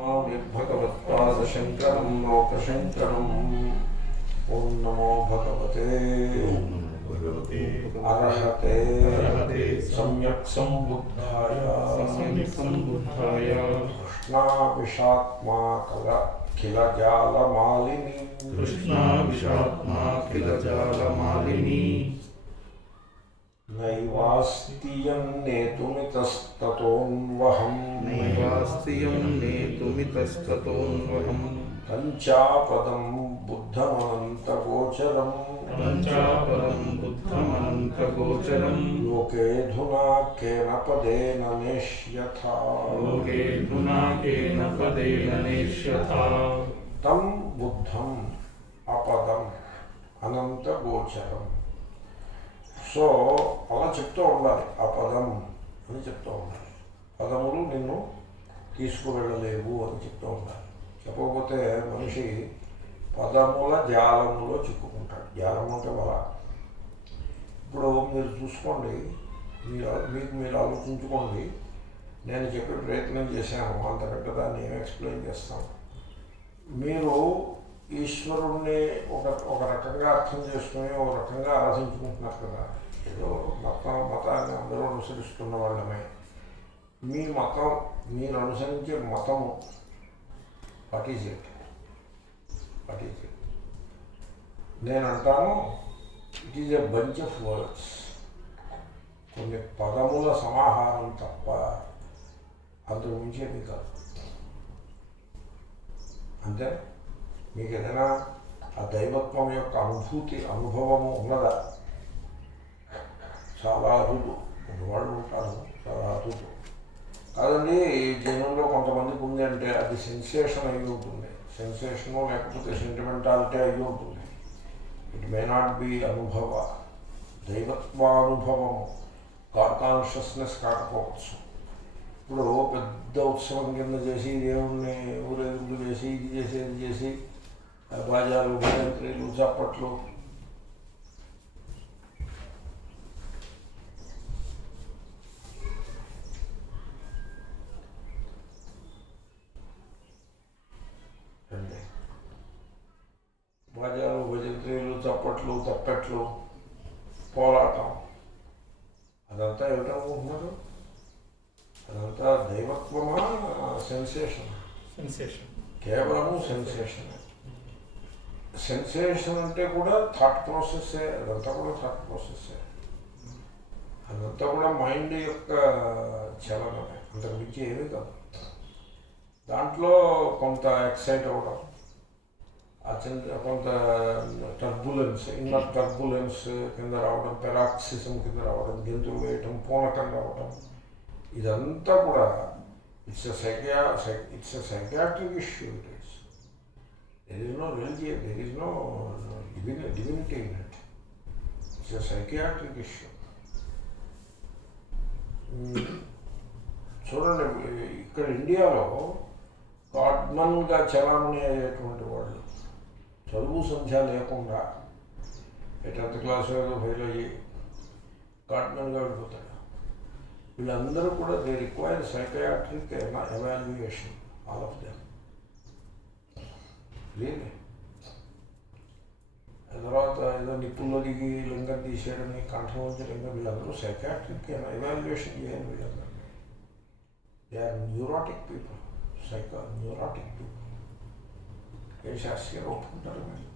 भगवत्पादशङ्करं लोकशङ्करम् ॐ नमो भगवते अरहते सम्यक् सम्बुद्धाय कृष्णाभिषात्मा किल जालमालिनी नैवास्तियं नेतुमितस्ततोऽन्वहम् पञ्चापदं बुद्धमनन्तगोचरं लोकेऽधुना केन पदेन नेष्यथा तं बुद्धम् अपदम् अनन्तगोचरं సో అలా చెప్తూ ఉండాలి. ఆ పదం అని చెప్తూ ఉండాలి. పదములు నిన్ను తీసుకువెళ్ళలేవు అని చెప్తూ ఉండాలి. చెప్పకపోతే మనిషి పదముల జాలములో చిక్కుకుంటాడు. జాలము అంటే వల. ఇప్పుడు మీరు చూసుకోండి, మీకు మీరు ఆలోచించుకోండి. నేను చెప్పే ప్రయత్నం చేశాను, అంత పెద్దదాన్ని ఏం ఎక్స్ప్లెయిన్ చేస్తాను. మీరు ఈశ్వరుణ్ణి ఒక రకంగా అర్థం చేసుకుని ఒక రకంగా ఆరాధించుకుంటున్నారు కదా. ఏదో మతాన్ని అందరూ అనుసరిస్తున్న వాళ్ళమే. మీ మతం, మీరు అనుసరించే మతము వాట్ ఈజ్ ఇట్? నేను అంటాను, it is a bunch of words, కొన్ని పదముల సమాహారం తప్ప అంతకు మించేది కాదు. అంతే. మీకు ఏదైనా ఆ దైవత్వం యొక్క అనుభవము ఉన్నదా? చాలా అరుదు. ఉన్నవాళ్ళు ఉంటారు, చాలా అరుదు. కాదండి, ఈ జనంలో కొంతమందికి ఉంది అంటే అది సెన్సేషన్ అయి ఉంటుంది. సెన్సేషను లేకపోతే సెంటిమెంటాలిటీ అయి ఉంటుంది. ఇట్ మే నాట్ బి అనుభవ, దైవత్వానుభవము, గాడ్ కాన్షియస్నెస్ కాకపోవచ్చు. ఇప్పుడు పెద్ద ఉత్సవం కింద చేసి దేవుణ్ణి ఊరేగింపు చేసి ఇది చేసి బాజాలు, భజంత్రీలు, చప్పట్లు, బాజాలు, భజంత్రీలు, చప్పట్లు, తప్పెట్లు, పోరాటం, అదంతా ఏమిటనుకుంటున్నారు? అదంతా దైవత్వమా? సెన్సేషన్. కేవలము సెన్సేషన్. సెన్సేషన్ అంటే కూడా థాట్ ప్రాసెస్సే. అదంతా కూడా థాట్ ప్రాసెస్సే. అదంతా కూడా మైండ్ యొక్క చలనమే, అంతకు మించి ఏమీ కాదు. దాంట్లో కొంత ఎక్సైట్ అవ్వడం, కొంత టర్బులెన్స్, ఇన్నర్ టర్బులెన్స్ కింద రావడం, పెరాక్సిజం కింద రావడం, గెంతులు వేయటం, పూనకం రావడం, ఇదంతా కూడా it's a psychiatric issue. There is no religion, there is no divinity in it. It's a psychiatric issue. చూడండి, ఇక్కడ ఇండియాలో గాడ్మన్గా చలామణి అయ్యేటువంటి వాళ్ళు చదువు సంధ్య లేకుండా 10th క్లాస్ ఏదో ఫెయిల్ అయ్యి గాడ్మన్గా వెళ్ళిపోతాడు. వీళ్ళందరూ కూడా they require psychiatric evaluation, all of them. తర్వాత ఏదో నిప్పుల్లో దిగి లింగం తీసేయడని, కంఠం నుంచి లింగం, వీళ్ళందరూ సైకాట్రిక్ ఎవాల్యుయేషన్ చేయాలి. వీళ్ళందరినీ they are neurotic people, neurotic people. ఏ శాస్త్రీయ ఒప్పుకుంటారు మీరు?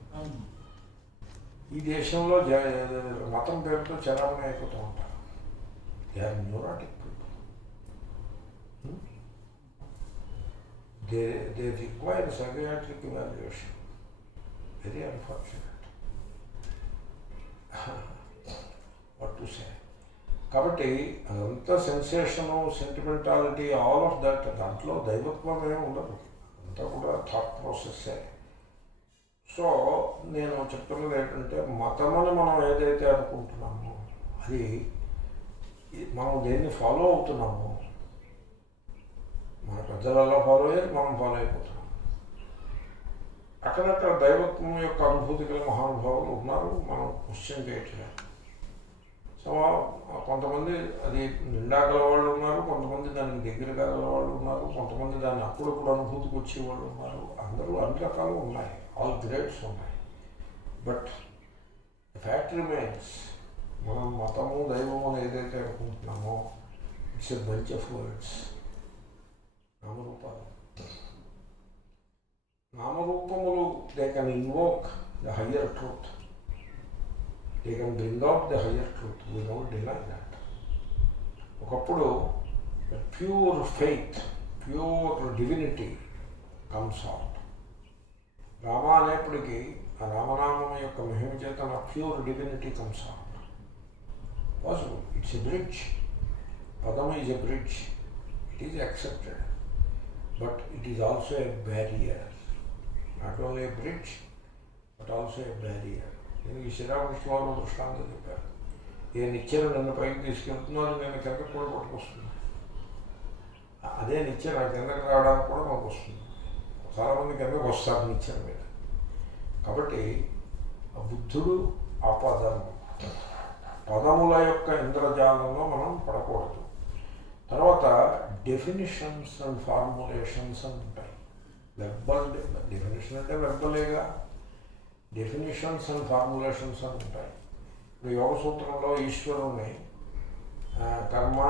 ఈ దేశంలో మతం పేరుతో చలామణి అయిపోతూ ఉంటారు. They are neurotic people. They require psychiatric evaluation. Very unfortunate. What to say? కాబట్టి అదంతా sensation, sentimentality, all of that. దాంట్లో దైవత్వం ఏమి ఉండదు, అంతా కూడా థాట్ ప్రాసెస్సే. సో నేను చెప్తున్నది ఏంటంటే, మతమని మనం ఏదైతే అనుకుంటున్నామో అది మనం దేన్ని ఫాలో అవుతున్నామో, మన పెద్దలు ఎలా ఫాలో అయ్యారు, మనం ఫాలో అయిపోతున్నాం. అక్కడక్కడ దైవత్వం యొక్క అనుభూతి గల మహానుభావులు ఉన్నారు, మనం క్వశ్చన్ చేయట్లేదు. సో కొంతమంది అది నిండా గలవాళ్ళు ఉన్నారు, కొంతమంది దానికి దగ్గరగా గలవాళ్ళు ఉన్నారు, కొంతమంది దాన్ని అప్పుడప్పుడు అనుభూతికి వచ్చేవాళ్ళు ఉన్నారు. అందరూ అన్ని రకాలు ఉన్నాయి, ఆల్ గ్రేడ్స్ ఉన్నాయి. బట్ ఫ్యాక్ట్ రిమైన్స్, మనం మతము దైవము అని ఏదైతే అనుకుంటున్నామో it's a bunch of words. నామరూపాలు, నామరూపములు they can invoke the higher truth, they can bring out the higher truth, we don't deny that. ఒకప్పుడు pure faith, pure divinity comes out. Rama అనేప్పటికీ ఆ రామనామం యొక్క మహిమ చేత నా pure divinity comes out. Possible, it's a bridge. పదం is a bridge, it is accepted, but it is also a barrier. Not only a bridge but also a barrier. దీనికి శ్రీరామకృష్ణ వారు దృష్టాంతం చెప్పారు. ఏ నిత్యం నన్ను పైకి తీసుకెళ్తున్నాను, నేను కిందకు కూడా పట్టుకొస్తున్నాను. అదే నిత్యం నా కిందకు రావడానికి కూడా మాకు వస్తుంది. చాలామంది కిందకు వస్తారు నిత్యం మీద. కాబట్టి ఆ బుద్ధుడు ఆ పదముల యొక్క ఇంద్రజాలంలో మనం పడకూడదు. తర్వాత డెఫినిషన్స్ అండ్ ఫార్ములేషన్స్ అని ఉంటాయి. వెర్బల్ డెఫినేషన్ అంటే వెర్బలేగా, డెఫినిషన్స్ అండ్ ఫార్ములేషన్స్ అని ఉంటాయి. ఇప్పుడు యోగ సూత్రంలో ఈశ్వరుణ్ణి కర్మ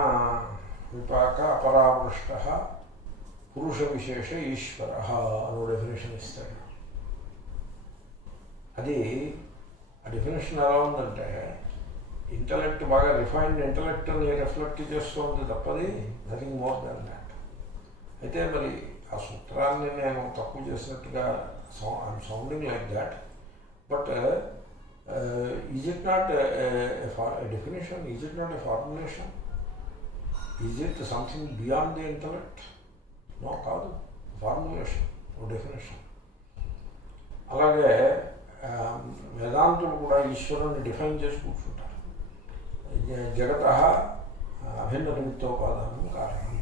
విపాక అపరామృష్ట పురుష విశేష ఈశ్వర అని డెఫినేషన్ ఇస్తాడు. అది ఆ డెఫినేషన్ ఎలా ఉందంటే ఇంటలెక్ట్ బాగా రిఫైన్డ్ ఇంటలెక్ట్ని రిఫ్లెక్ట్ చేస్తుంది తప్పది, నథింగ్ మోర్ దాన్ దాట్. అయితే మరి ఆ సూత్రాన్ని నేను తక్కువ చేసినట్టుగా I'm sounding like that, but is it not a definition, is it not a formulation, is it something beyond the intellect? No, కాదు, ఫార్ములేషన్, ఓ డెఫినేషన్. అలాగే వేదాంతులు కూడా ఈశ్వరుని డిఫైన్ చేసి కూర్చుంటారు. జగత అభిన్న నిమిత్తోపాదానం కారణం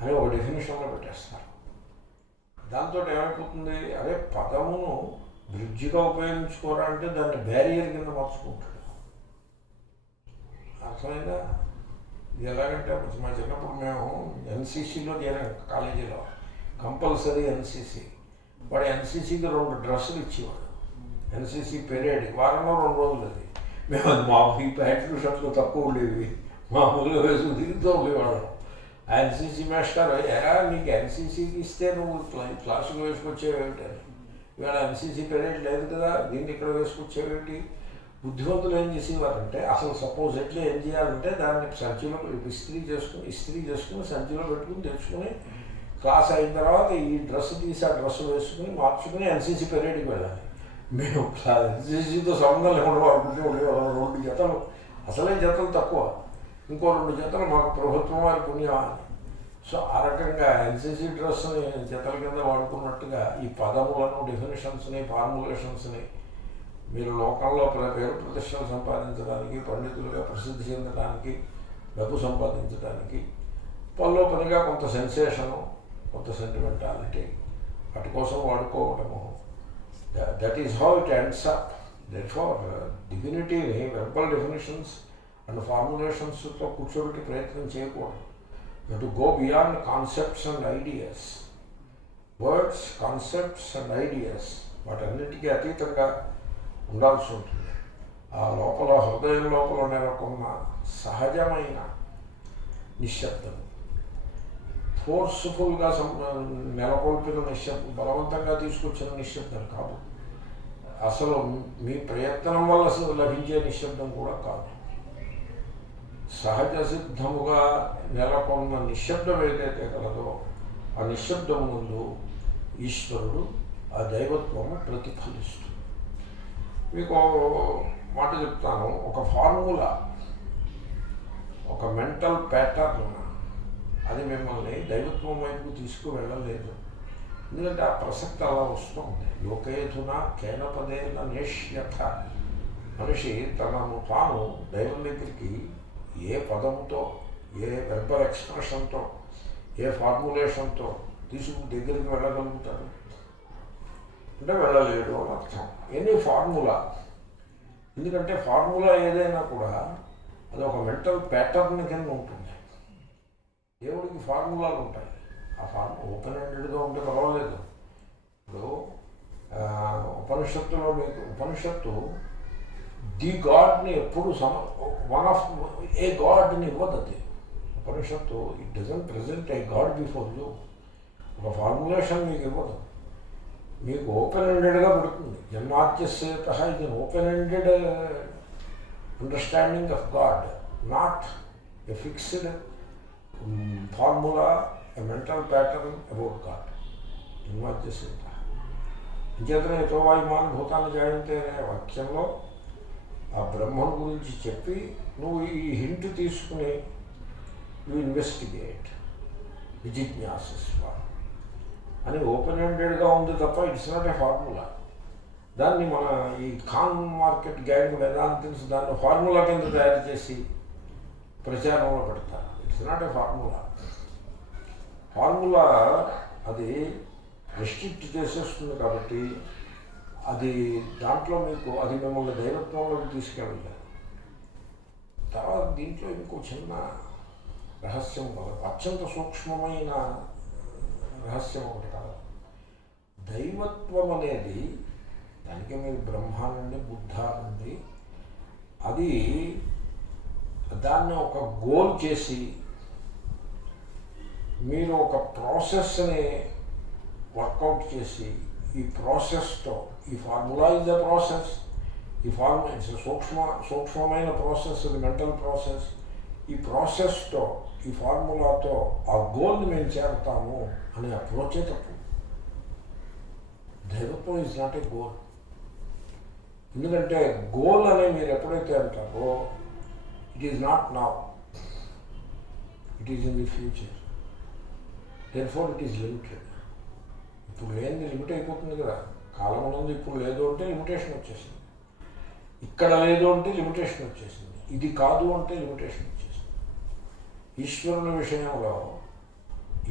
అని ఒక డెఫినేషన్లో పెట్టేస్తారు. దాంతో ఏమైపోతుంది, అదే పదమును బ్రిడ్జిగా ఉపయోగించుకోరా అంటే దాన్ని బ్యారియర్ కింద మార్చుకుంటాడు. అర్థమైందా? ఇది ఎలాగంటే మా చిన్నప్పుడు మేము ఎన్సీసీలో చేరాం, కాలేజీలో కంపల్సరీ ఎన్సీసీ. వాడు ఎన్సీసీకి 2 డ్రెస్సులు ఇచ్చేవాడు. ఎన్సీసీ పీరియడ్ వారంలో 2 రోజులు. అది మేము అది మాకు ఈ ప్యాంట్లు షర్ట్లు తక్కువ ఉండేవి, మామూలుగా వేసుకు తిరుగుతూ ఉండేవాళ్ళం. ఆ ఎన్సీసీ మాస్టర్, ఎరా నీకు ఎన్సీసీకి ఇస్తే నువ్వు క్లాసుకు వేసుకొచ్చేవేమిటని. ఇవాళ ఎన్సీసీ పీరియడ్ లేదు కదా, దీన్ని ఇక్కడ వేసుకొచ్చేవేమిటి? బుద్ధివంతులు ఏం చేసేవారంటే అసలు సపోజ్ ఎట్లా ఏం చేయాలంటే దాన్ని సంచిలో ఇస్త్రీ చేసుకుని సంచిలో పెట్టుకుని తెచ్చుకొని క్లాస్ అయిన తర్వాత ఈ డ్రెస్ తీసి ఆ డ్రెస్ వేసుకుని మార్చుకుని ఎన్సీసీ పీరియడ్కి వెళ్ళాలి. మేము ఎన్సీసీతో సంబంధం లేకుండా అనుకుంటూ ఉండేవాళ్ళం. 2 జతలు, అసలే జతలు తక్కువ, ఇంకో 2 జతలు మాకు ప్రభుత్వం వారి పుణ్యమా. సో ఆ రకంగా ఎన్సీసీ డ్రెస్ని జతల కింద వాడుకున్నట్టుగా ఈ పదములను, డెఫినేషన్స్ని, ఫార్ములేషన్స్ని మీరు లోకంలో పేరు ప్రతిష్టలు సంపాదించడానికి, పండితులుగా ప్రసిద్ధి చెందడానికి, డబ్బు సంపాదించడానికి, పనిలో పనిగా కొంత సెన్సేషను, కొంత సెంటిమెంటాలిటీ, వాటి కోసం వాడుకోవటము. That is how it ends up. Therefore డివినిటీని వెర్బల్ డెఫినేషన్స్ అండ్ ఫార్ములేషన్స్తో కూర్చోబెట్టి ప్రయత్నం చేయకూడదు. You to go beyond concepts and ideas. Words, concepts and ideas వాటన్నిటికీ అతీతంగా ఉండాల్సి ఉంటుంది. ఆ లోపల, హృదయం లోపల నెలకొన్న సహజమైన నిశ్శబ్దం, ఫోర్స్ఫుల్గా నెలకొల్పిన నిశ్శబ్దం, బలవంతంగా తీసుకొచ్చిన నిశ్శబ్దం కాదు. అసలు మీ ప్రయత్నం వల్ల లభించే నిశ్శబ్దం కూడా కాదు. సహజ సిద్ధముగా నెలకొన్న నిశ్శబ్దం ఏదైతే కలదో ఆ నిశ్శబ్దం ముందు ఈశ్వరుడు, ఆ దైవత్వము ప్రతిఫలిస్తుంది. మీకు మాట చెప్తాను, ఒక ఫార్ములా, ఒక మెంటల్ ప్యాటర్న్, అది మిమ్మల్ని దైవత్వం వైపు తీసుకువెళ్ళలేదు. ఎందుకంటే ఆ ప్రసక్తి అలా వస్తుంది. లోకేధున కేనపదేన నేష్యథ. మనిషి తనను తాను దైవం దగ్గరికి ఏ పదముతో, ఏ వెర్బల్ ఎక్స్ప్రెషన్తో, ఏ ఫార్ములేషన్తో దగ్గరికి వెళ్ళగలుగుతాడు అంటే వెళ్ళలేడు అని అర్థం. ఎనీ ఫార్ములా, ఎందుకంటే ఫార్ములా ఏదైనా కూడా అది ఒక మెంటల్ ప్యాటర్న్ కింద ఉంటుంది. దేవుడికి ఫార్ములాలు ఉంటాయి. ఆ ఓపెన్ ఎండెడ్గా ఉంటే పర్వాలేదు. ఇప్పుడు ఉపనిషత్తులో మీకు ఉపనిషత్తు ది గాడ్ని ఎప్పుడు వన్ ఆఫ్ ఏ గాడ్ని ఇవ్వదు. అది ఉపనిషత్తు it doesn't present a god before you. ఒక ఫార్ములేషన్ మీకు ఇవ్వదు, మీకు ఓపెన్ ఎండెడ్గా పెడుతుంది. జన్మాద్యస్యత ఇది open ended understanding of god, not a fixed formula, a mental pattern about god. జన్మాద్యస్యత ఇంచేతనే యతోవాయుమాన్ భూతాన్ని జాయంతే అనే వాక్యంలో ఆ బ్రహ్మం గురించి చెప్పి నువ్వు ఈ హింట్ తీసుకుని నువ్వు ఇన్వెస్టిగేట్, విజిజ్ఞాసస్వ అని ఓపెన్ ఎండెడ్గా ఉంది తప్ప ఇట్స్ నాట్ ఏ ఫార్ములా. దాన్ని మన ఈ ఖాన్ మార్కెట్ గ్యాంగ్ వేదాంతిన్స్ దాన్ని ఫార్ములా కింద తయారు చేసి ప్రచారంలో పెడతారు. It's not a formula. Formula అది రెస్ట్రిక్ట్ చేసేస్తుంది కాబట్టి అది దాంట్లో మీకు అది మిమ్మల్ని దైవత్వంలోకి తీసుకెళ్ళలేదు. తర్వాత దీంట్లో ఇంకో చిన్న రహస్యం కలదు, అత్యంత సూక్ష్మమైన రహస్యం ఒకటి కలదు. దైవత్వం అనేది దానికి మీరు బ్రహ్మ నుండి బుద్ధ నుండి అది దాన్ని ఒక గోల్ చేసి మీరు ఒక ప్రాసెస్ని వర్కౌట్ చేసి ఈ ప్రాసెస్తో ఈ ఫార్ములా ఇస్ ద ప్రాసెస్, ఈ సూక్ష్మమైన ప్రాసెస్, ఇది మెంటల్ ప్రాసెస్. ఈ ప్రాసెస్తో ఈ ఫార్ములాతో ఆ గోల్ని మేము చేరుతాము అనే అప్రోచే తప్పు. దైవత్వం ఈజ్ నాట్ ఏ గోల్. ఎందుకంటే గోల్ అనే మీరు ఎప్పుడైతే అంటారో it is not now, it is in the future. Therefore it is limited. ఇప్పుడు లేనిది లిమిట్ అయిపోతుంది కదా. కాలం ఉన్నది ఇప్పుడు లేదు అంటే లిమిటేషన్ వచ్చేసింది, ఇక్కడ లేదు అంటే లిమిటేషన్ వచ్చేసింది, ఇది కాదు అంటే లిమిటేషన్ వచ్చేసింది. ఈశ్వరుని విషయంలో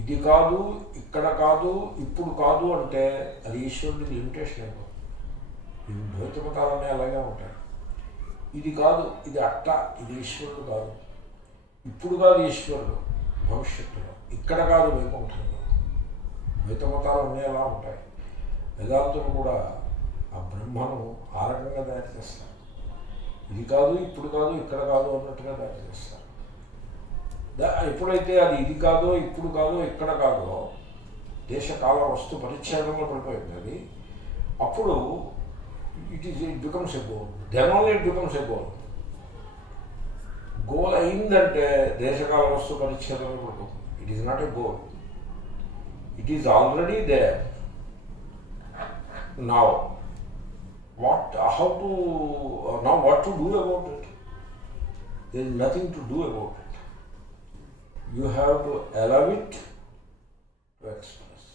ఇది కాదు, ఇక్కడ కాదు, ఇప్పుడు కాదు అంటే అది ఈశ్వరుడికి లిమిటేషన్ అయిపోతుంది. ఇది ద్వైత మతాలన్నీ అలాగే ఉంటాయి. ఇది కాదు, ఇది అట్ట, ఇది ఈశ్వరుడు కాదు. ఇప్పుడు కాదు ఈశ్వరుడు భవిష్యత్తులో, ఇక్కడ కాదు వైకుంఠంలో. ద్వైత మతాలు అన్నీ అలా ఉంటాయి. వేదాంతులు కూడా ఆ బ్రహ్మను ఆ రకంగా తయారు చేస్తారు. ఇది కాదు, ఇప్పుడు కాదు, ఇక్కడ కాదు అన్నట్టుగా తయారు చేస్తారు. ఎప్పుడైతే అది ఇది కాదో, ఇప్పుడు కాదో, ఇక్కడ కాదో, దేశకాల వస్తు పరిచ్ఛేదంలో పడిపోయింది అది, అప్పుడు it becomes a goal. Then only it becomes a goal. Goal అయిందంటే దేశకాల వస్తు పరిచ్ఛేదంలో పడిపోతుంది. It is not a goal, it is already there. Now, what to do about it? There is nothing to do about it. You have to allow it to express.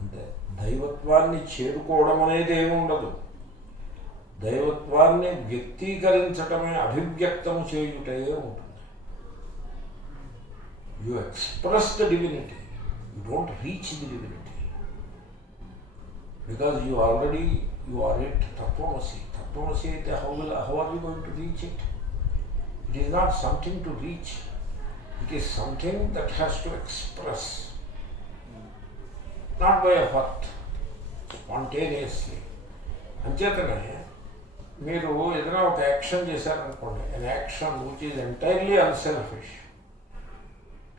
అంటే దైవత్వాన్ని చేరుకోవడం అనేది ఏమి ఉండదు. దైవత్వాన్ని వ్యక్తీకరించటమే, అభివ్యక్తం చేయుటే ఉంటుంది. You express the divinity. You don't reach the divinity. Because you are it, Tattvamasi. Tattvamasi, how are you going to reach it? It is not something to reach. It is something that has to express. Not by effort, spontaneously. అంచేతనే మీరు ఏదైనా ఒక action చేశారనుకోండి, an action which is entirely unselfish,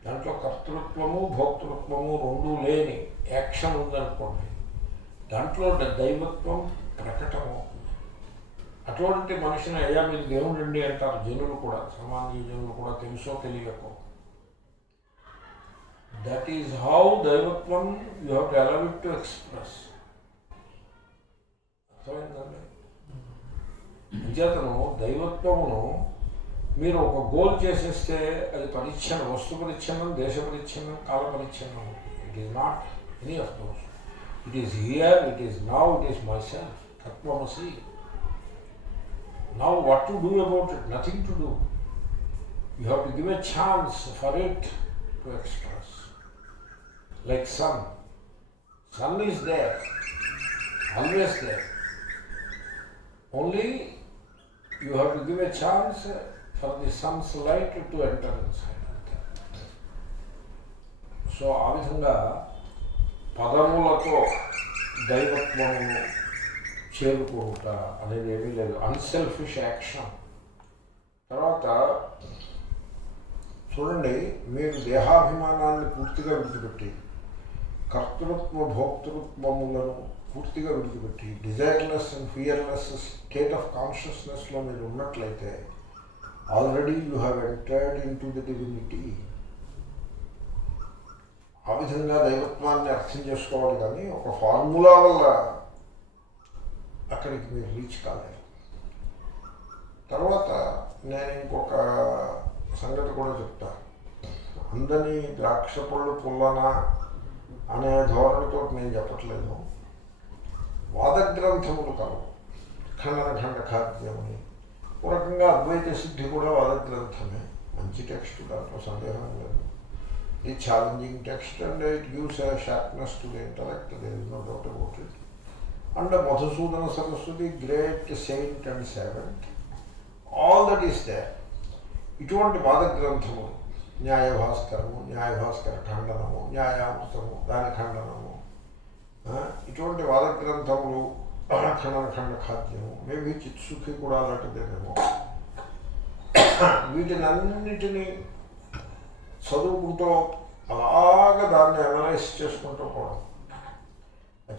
దాంట్లో కర్తృత్వము భోక్తృత్వము రెండూ లేని action ఉందనుకోండి, దాంట్లో దైవత్వం ప్రకటమవుతుంది. అటువంటి మనిషిని అయ్యా మీరు దేవుడండి అంటారు జనులు కూడా, సామాన్య జనులు కూడా, తెలుసో తెలియకో. దట్ ఈజ్ హౌ దైవత్వం you have to allow it to express. అర్థమైందండి? అంచేతను దైవత్వమును మీరు ఒక గోల్ చేసేస్తే అది పరిచ్ఛిన్నం, వస్తు పరిచ్ఛిన్నం, దేశ పరిచ్ఛిన్నం, కాల పరిచ్ఛిన్నం. It is not any of those. It is here, it is now, it is myself. Tattvamasi. Now what to do about it? Nothing to do. You have to give a chance for it to express. Like sun. Sun is there, always there. Only you have to give a chance for the Sons light to enter inside. So ఆ విధంగా పదములతో దైవత్వమును చేరుకుంట అనేది ఏమీ లేదు, unselfish action. తర్వాత చూడండి, మీరు దేహాభిమానాన్ని పూర్తిగా విడిచిపెట్టి కర్తృత్వ భోక్తృత్వములను పూర్తిగా విడిచిపెట్టి desireless and fearless state of కాన్షియస్నెస్లో మీరు ఉన్నట్లయితే already you have entered in to the divinity. ఆ విధంగా దైవత్వాన్ని అర్థం చేసుకోవాలి, కానీ ఒక ఫార్ములా వల్ల అక్కడికి మీరు రీచ్ కాలేరు. తర్వాత నేను ఇంకొక సంగతి కూడా చెప్తాను. అందరినీ ద్రాక్ష పళ్ళు పుల్లనా అనే ధోరణితో నేను చెప్పట్లేదు. వాదగ్రంథములు కలవు, ఖండన ఖాద్యమని. ఒక రకంగా అద్వైత సిద్ధి కూడా వాదగ్రంథమే, మంచి టెక్స్ట్, దాంట్లో సందేహం లేదు. ఇది challenging text and it gives a sharpness to the intellect, there is no doubt about it. And Madhusudana Saraswati, great saint and savant, all that is there. ఇటువంటి వాదగ్రంథములు, న్యాయభాస్కరము, న్యాయభాస్కర ఖండనము, న్యాయామృతము దాని ఖండనము, ఇటువంటి వాదగ్రంథములు, ఖండ ఖాద్యము, మేబీ చిత్సుఖి కూడా అలాంటిదేమో. వీటినన్నిటినీ చదువుకుంటూ అలాగ దాన్ని అనలైజ్ చేసుకుంటూ పోవడం.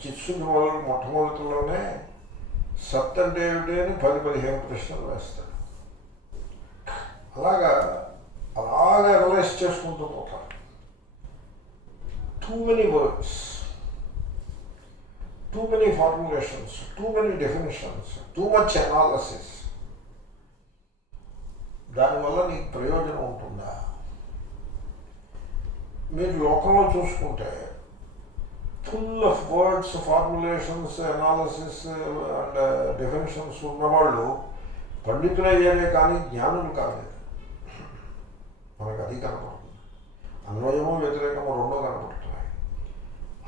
చిత్సుఖి మొట్టమొదటిలోనే సత్ అంటే ఏమిటి అని 10-15 ప్రశ్నలు వేస్తాడు. అలాగా అనలైజ్ చేసుకుంటూ పోతారు. Too many words, too many formulations, too many definitions, two much analysis. దానివల్ల నీకు ప్రయోజనం ఉంటుందా? మీరు లోకంలో చూసుకుంటే full of words, formulations, analysis and definitions ఉన్నవాళ్ళు పండితులయ్యేవే కానీ జ్ఞానులు కాలేదు. మనకు అది కనపడుతుంది. అన్వయము వ్యతిరేకము రెండో కనపడుతున్నాయి.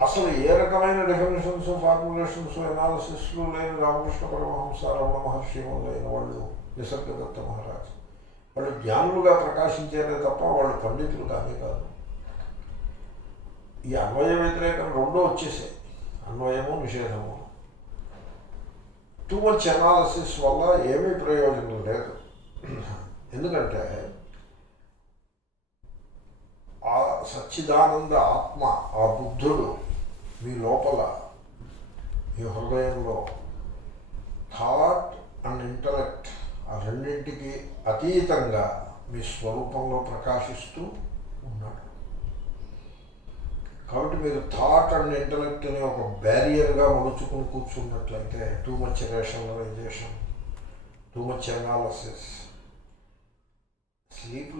అసలు ఏ రకమైన డెఫినేషన్స్, ఫార్ములేషన్స్, అనాలసిస్లు లేని రామకృష్ణ పరమహంస, రమణ మహర్షి మొదలైన వాళ్ళు, నిసర్గదత్త మహారాజు, వాళ్ళు జ్ఞానులుగా ప్రకాశించేదే తప్ప వాళ్ళు పండితులు కానీ కాదు. ఈ అన్వయ వ్యతిరేకం రెండో వచ్చేసాయి, అన్వయము నిషేధము. టూ మచ్ అనాలసిస్ వల్ల ఏమీ ప్రయోజనం లేదు. ఎందుకంటే ఆ సచ్చిదానంద ఆత్మ, ఆ బుద్ధుడు మీ లోపల, మీ హృదయంలో థాట్ అండ్ ఇంటలెక్ట్ ఆ రెండింటికి అతీతంగా మీ స్వరూపంలో ప్రకాశిస్తూ ఉన్నాడు. కాబట్టి మీరు థాట్ అండ్ ఇంటలెక్ట్ అనే ఒక బ్యారియర్గా ముడుచుకుని కూర్చున్నట్లయితే too much rationalization, too much analysis, sleep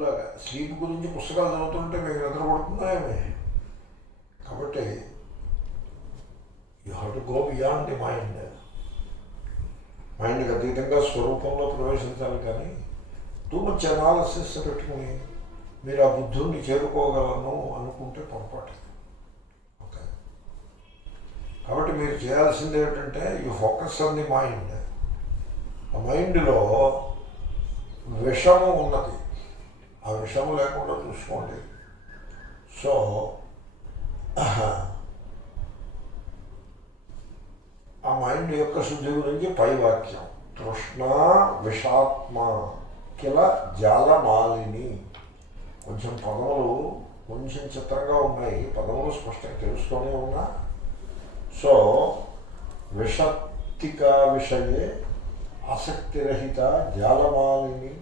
గురించి పుస్తకాలు చదువుతుంటే మీకు నిద్ర పడుతుందా ఏమి? కాబట్టి you have to go beyond the mind. మైండ్కి అతీతంగా స్వరూపంలో ప్రవేశించాలి. కానీ టూ మచ్ అనాలసిస్ పెట్టుకుని మీరు ఆ బుద్ధుడిని చేరుకోగలను అనుకుంటే పొరపాటు. ఓకే, కాబట్టి మీరు చేయాల్సింది ఏమిటంటే you focus on the mind. ఆ మైండ్లో విషము ఉన్నది, ఆ విషము లేకుండా చూసుకోండి. సో ఆ మైండ్ యొక్క శుద్ధి గురించి పై వాక్యం, తృష్ణ విషాత్మ కిల జాలమాలిని. కొంచెం పదములు కొంచెం చిత్రంగా ఉన్నాయి, పదములు స్పష్టంగా తెలుస్తూనే ఉన్నా. సో విషత్తిక విషయే ఆసక్తిరహిత జాలమాలిని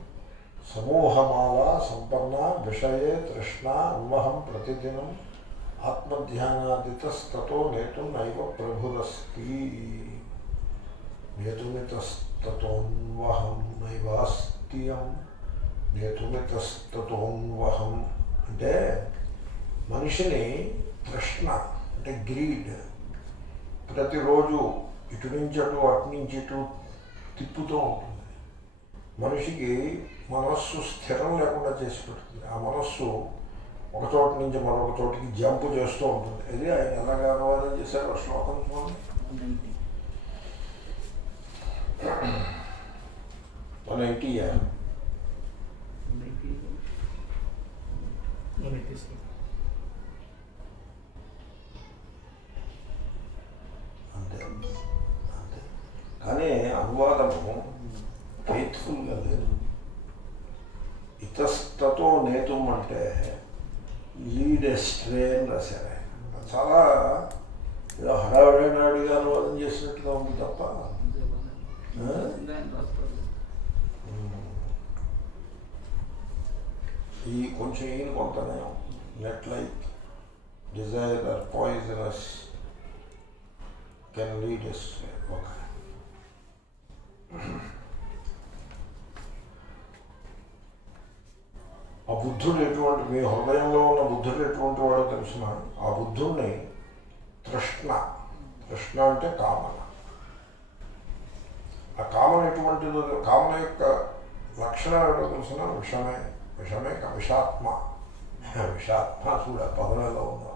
సమూహమాల సంపన్న విషయే తృష్ణ అన్వహం ప్రతిదినం ఆత్మధ్యానాదితస్తతో నేతుం నైవ ప్రభురస్తి. నేతుమితస్తతోన్వహం నైవాస్తియం. నేతుమితస్తతోన్వహం అంటే మనిషిని తృష్ణ అంటే గ్రీడ్ ప్రతిరోజు ఇటు నుంచి అటు, అటు నుంచి ఇటు తిప్పుతూ ఉంటుంది. మనిషికి మనస్సు స్థిరం లేకుండా చేసి పెడుతుంది. ఆ మనస్సు ఒక చోట నుంచి మరొక చోటికి జంప్ చేస్తూ ఉంటుంది. ఇది ఆయన ఎలాగా అనువాదం చేశారు ఆ శ్లోకం. మన ఎన్టీఆర్ అంతే అంతే. కానీ అనువాదము ఫెయిత్ఫుల్గా లేదు. ఇతస్తతో నేతం అంటే లీడ్ ఎస్ట్రే అని రాశారు. చాలా ఏదో హడావిడిగా అనువాదం చేసినట్టుగా ఉంది తప్ప ఈ కొంచెం ఈయన కొంతనే net like desire are poisonous can lead astray. Okay, ఆ బుద్ధుడు ఎటువంటి, మీ హృదయంలో ఉన్న బుద్ధుడు ఎటువంటి వాడో తెలిసిన, ఆ బుద్ధుడిని తృష్ణ, తృష్ణ అంటే కామన, ఆ కామన ఎటువంటిదో, కామన యొక్క లక్షణం ఏటో తెలిసిన విషమే, విషమే విషాత్మ, విషాత్మ చూడ పదనలో ఉందా,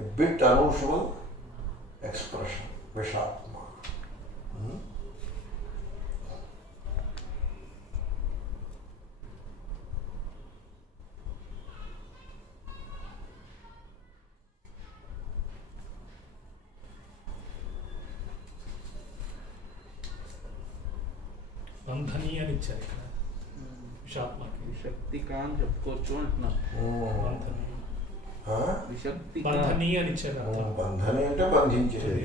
ఎ బిట్ అనూషువల్ ఎక్స్ప్రెషన్ విషాత్మ. బంధని అని ఇచ్చారు ఇక్కడ విషాత్మకి. విషక్తికా అని చెప్పుకోవచ్చు అంటున్నారు. విషక్తి బంధని అని ఇచ్చారు. బంధని అంటే బంధించేది.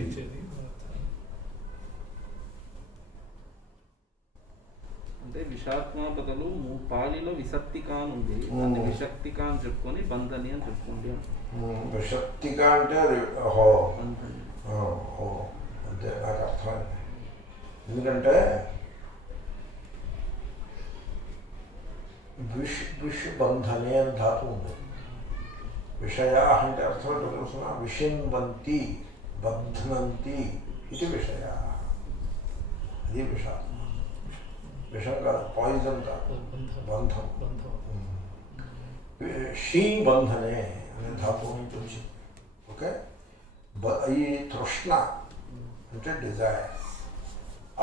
అంటే విషాత్మ బదులు పాలిలో విసక్తిక అని ఉంది, దాన్ని విషక్తిక అని చెప్పుకొని బంధని అని చెప్పుకోండి. విషక్తిక అంటే బంధని అంతే, నాకు అర్థమైంది. ఎందుకంటే విష్ బంధనే అని ధాతు ఉంది. విషయా అంటే అర్థం ఏంటో తెలుసిన, విషిన్వంతి బధ్నంతి ఇది విషయా. అది విషాత్మ. విషం కాదు, పాయిజన్ కాదు, బంధం. షీ బంధనే అనే ధాతువు నుంచి వచ్చింది. ఓకే, ఈ తృష్ణ అంటే desire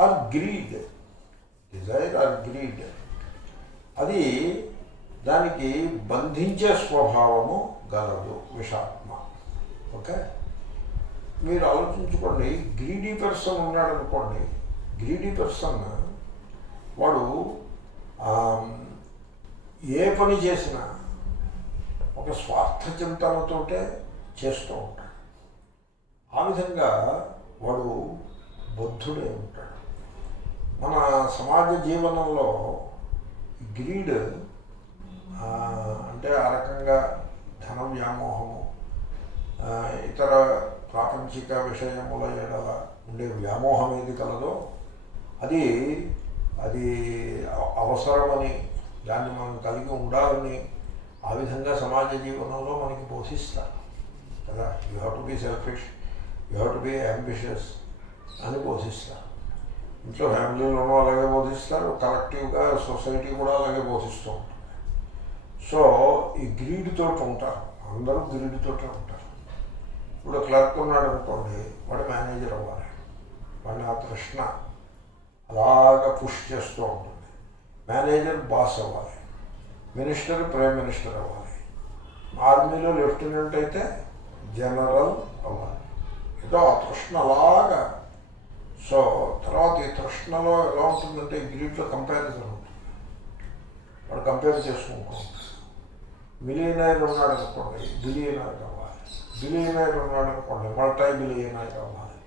or greed, desire or greed, అది దానికి బంధించే స్వభావము గలదు విషాత్మ. ఓకే, మీరు ఆలోచించుకోండి, గ్రీడీ పర్సన్ ఉన్నాడు అనుకోండి, గ్రీడీ పర్సన్ వాడు ఏ పని చేసినా ఒక స్వార్థ చింతనతోటే చేస్తూ ఉంటాడు. ఆ విధంగా వాడు బుద్ధుడే ఉంటాడు. మన సమాజ జీవనంలో గ్రీడ్ అంటే ఆ రకంగా ధన వ్యామోహము, ఇతర ప్రాపంచిక విషయముల ఎడల ఉండే వ్యామోహం ఏది కలదో అది అది అవసరమని, దాన్ని మనం కలిగి ఉండాలని ఆ విధంగా సమాజ జీవనంలో మనకి బోధిస్తారు కదా. You have to be selfish, you have to be ambitious అని బోధిస్తారు. ఇంట్లో ఫ్యామిలీలోనూ అలాగే బోధిస్తారు, కలెక్టివ్గా సొసైటీ కూడా అలాగే బోధిస్తూ ఉంటుంది. సో ఈ గ్రీడ్తో ఉంటారు, అందరూ గ్రీడ్తో ఉంటారు. ఇప్పుడు క్లర్క్ ఉన్నాడు అనుకోండి, వాడు మేనేజర్ అవ్వాలి, వాడిని ఆ తృష్ణ అలాగా పుష్ చేస్తూ ఉంటుంది. మేనేజర్ బాస్ అవ్వాలి, మినిస్టర్ ప్రైమ్ మినిస్టర్ అవ్వాలి, ఆర్మీలో లెఫ్టినెంట్ అయితే జనరల్ అవ్వాలి. ఏదో ఆ తృష్ణ అలాగా. సో తర్వాత ఈ తృష్ణలో ఎలా ఉంటుందంటే గ్రీడ్లో కంపారిజన్ ఉంటుంది. వాడు కంపేర్ చేసుకుంటూ మిలియనైర్ ఉన్నాడు అనుకోండి, బిలియనైర్ అవ్వాలి, బిలియనైర్ ఉన్నాడు అనుకోండి, మల్టీ బిలియనైర్ అవ్వాలి.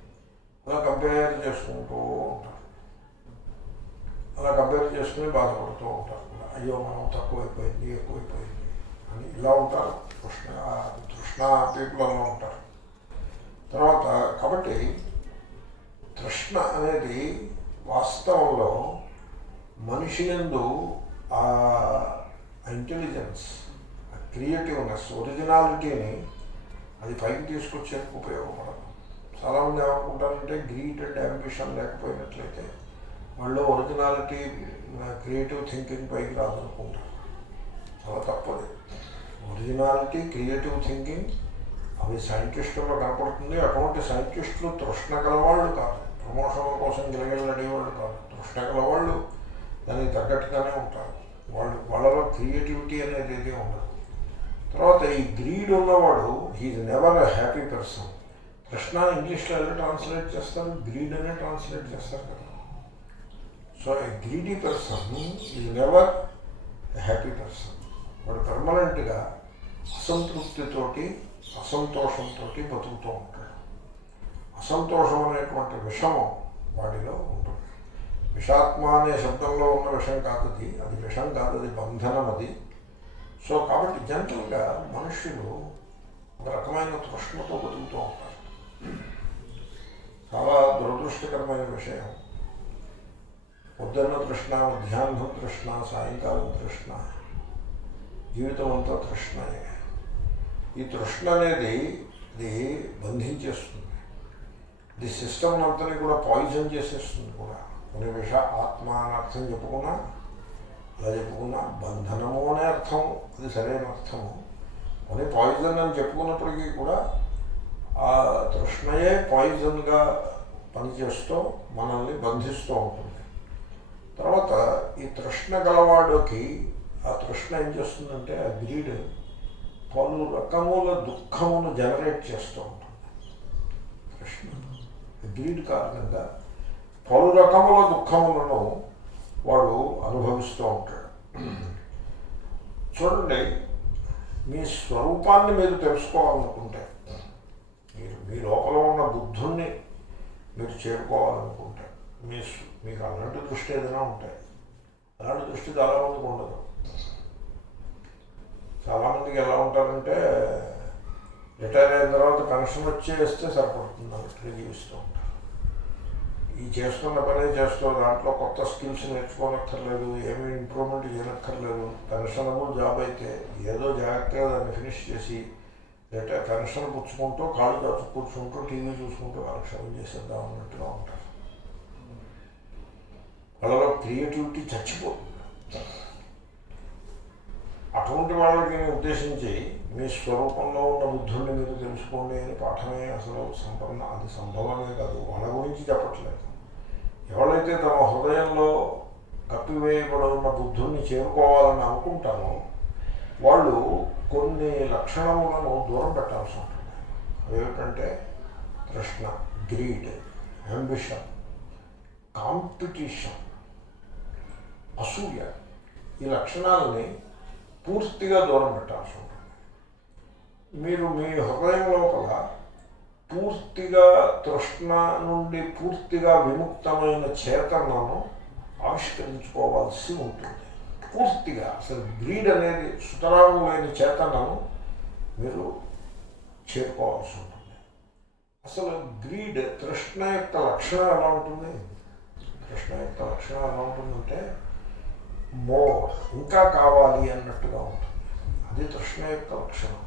అలా కంపేర్ చేసుకుంటూ ఉంటారు. అలా కంపేర్ చేసుకుని బాధపడుతూ ఉంటారు. అయ్యో మనం తక్కువైపోయింది, ఎక్కువైపోయింది అని ఇలా ఉంటారు. తృష్ణ పీపుల్ అలా ఉంటారు. తర్వాత కాబట్టి తృష్ణ అనేది వాస్తవంలో మనిషి యందు ఆ ఇంటెలిజెన్స్, ఆ క్రియేటివ్నెస్, ఒరిజినాలిటీని అది పైకి తీసుకొచ్చేందుకు ఉపయోగపడదు. చాలామంది ఏమనుకుంటారంటే గ్రీడ్ అండ్ అంబిషన్ లేకపోయినట్లయితే వాళ్ళు ఒరిజినాలిటీ, క్రియేటివ్ థింకింగ్ పైకి రాదనుకుంటారు. చాలా తప్పది. ఒరిజినాలిటీ, క్రియేటివ్ థింకింగ్ అవి సైంటిస్టుల్లో కనపడుతుంది. అటువంటి సైంటిస్టులు తృష్ణ గలవాళ్ళు కాదు, ప్రమోషన్ల కోసం గిలగిలడేవాళ్ళు కాదు. తృష్ణ గలవాళ్ళు దానికి తగ్గట్టుగానే ఉంటారు. వాళ్ళలో క్రియేటివిటీ అనేది ఏది ఉండదు. తర్వాత ఈ గ్రీడ్ ఉన్నవాడు he never a happy person. కృష్ణ ఇంగ్లీష్లో ఎలా ట్రాన్స్లేట్ చేస్తారు? గ్రీడ్ అనే ట్రాన్స్లేట్ చేస్తారు కదా. So a greedy person is never a happy person. వాడు పర్మనెంట్గా అసంతృప్తితోటి అసంతోషంతో బతుకుతూ ఉంటాడు. అసంతోషం అనేటువంటి విషమం వాడిలో ఉంటుంది. విషాత్మ అనే శబ్దంలో ఉన్న విషం కాదు అది విషం కాదు, అది బంధనం అది. సో కాబట్టి జనరల్గా మనుష్యులు ఒక రకమైన తృష్ణతో బతుకుతూ ఉంటారు. చాలా దురదృష్టకరమైన విషయం. పొద్దున్న తృష్ణ, మధ్యాహ్నం తృష్ణ, సాయంకాలం తృష్ణ, జీవితం అంతా తృష్ణయే. ఈ తృష్ణ అనేది ఇది బంధించేస్తుంది. ఇది సిస్టమ్ అంతని కూడా పాయిజన్ చేసేస్తుంది కూడా. కొన్ని ఆత్మ అని అర్థం చెప్పుకున్నా, అలా చెప్పుకున్నా బంధనము అనే అర్థం అది సరైన అర్థము. కొన్ని పాయిజన్ అని చెప్పుకున్నప్పటికీ కూడా ఆ తృష్ణయే పాయిజన్గా పనిచేస్తూ మనల్ని బంధిస్తూ ఉంటుంది. తర్వాత ఈ తృష్ణ గలవాడికి ఆ తృష్ణ ఏం చేస్తుందంటే ఆ గ్రీడ్ పలు రకముల దుఃఖమును జనరేట్ చేస్తూ ఉంటుంది. తృష్ణ గ్రీడ్ కారణంగా పలు రకముల దుఃఖములను వాడు అనుభవిస్తూ ఉంటాడు. చూడండి, మీ స్వరూపాన్ని మీరు తెలుసుకోవాలనుకుంటే, మీ లోపల ఉన్న బుద్ధుణ్ణి మీరు చేరుకోవాలనుకుంటే మీకు అలాంటి దృష్టి ఏదైనా ఉంటాయి. అలాంటి దృష్టి చాలామందికి ఉండదు. చాలామందికి ఎలా ఉంటారంటే రిటైర్ అయిన తర్వాత పెన్షన్ వచ్చేస్తే సరిపడుతుంది అన్నట్టుగా జీవిస్తూ ఉంటారు. ఈ చేస్తున్న పనే చేస్తూ దాంట్లో కొత్త స్కిల్స్ నేర్చుకోనక్కర్లేదు, ఏమీ ఇంప్రూవ్మెంట్ చేయనక్కర్లేదు. పెన్షనబుల్ జాబ్ అయితే ఏదో జాగ్రత్తగా దాన్ని ఫినిష్ చేసి పెన్షన్ పుచ్చుకుంటూ కాళ్ళు దాచు కూర్చుంటూ టీవీ చూసుకుంటూ కాలక్షేపం చేసేద్దాం అన్నట్టుగా ఉంటారు. వాళ్ళలో క్రియేటివిటీ చచ్చిపోతుంది. అటువంటి వాళ్ళకి ఉద్దేశించి మీ స్వరూపంలో ఉన్న బుద్ధుడిని మీరు తెలుసుకోండి అని పాఠమే అసలు అది సంభవమే కాదు. వాళ్ళ గురించి చెప్పట్లేదు. ఎవరైతే తమ హృదయంలో కప్పివేయబడి ఉన్న బుద్ధుడిని చేరుకోవాలని అనుకుంటారో వాళ్ళు కొన్ని లక్షణములను దూరం పెట్టాల్సి ఉంటుంది. అవేమిటంటే తృష్ణ, గ్రీడ్, అంబిషన్, కాంపిటీషన్, అసూయ, ఈ లక్షణాలని పూర్తిగా దూరం పెట్టాల్సి ఉంటుంది. మీరు మీ హృదయం లోపల పూర్తిగా తృష్ణ నుండి పూర్తిగా విముక్తమైన చేతనను ఆవిష్కరించుకోవాల్సి ఉంటుంది. పూర్తిగా అసలు గ్రీడ్ అనేది సుతరాము లేని చేతనను మీరు చేరుకోవాల్సి ఉంటుంది. అసలు గ్రీడ్ తృష్ణ యొక్క లక్షణం ఎలా ఉంటుంది? తృష్ణ యొక్క లక్షణం ఎలా ఉంటుందంటే మోర్, ఇంకా కావాలి అన్నట్టుగా ఉంటుంది. అది తృష్ణ యొక్క లక్షణం,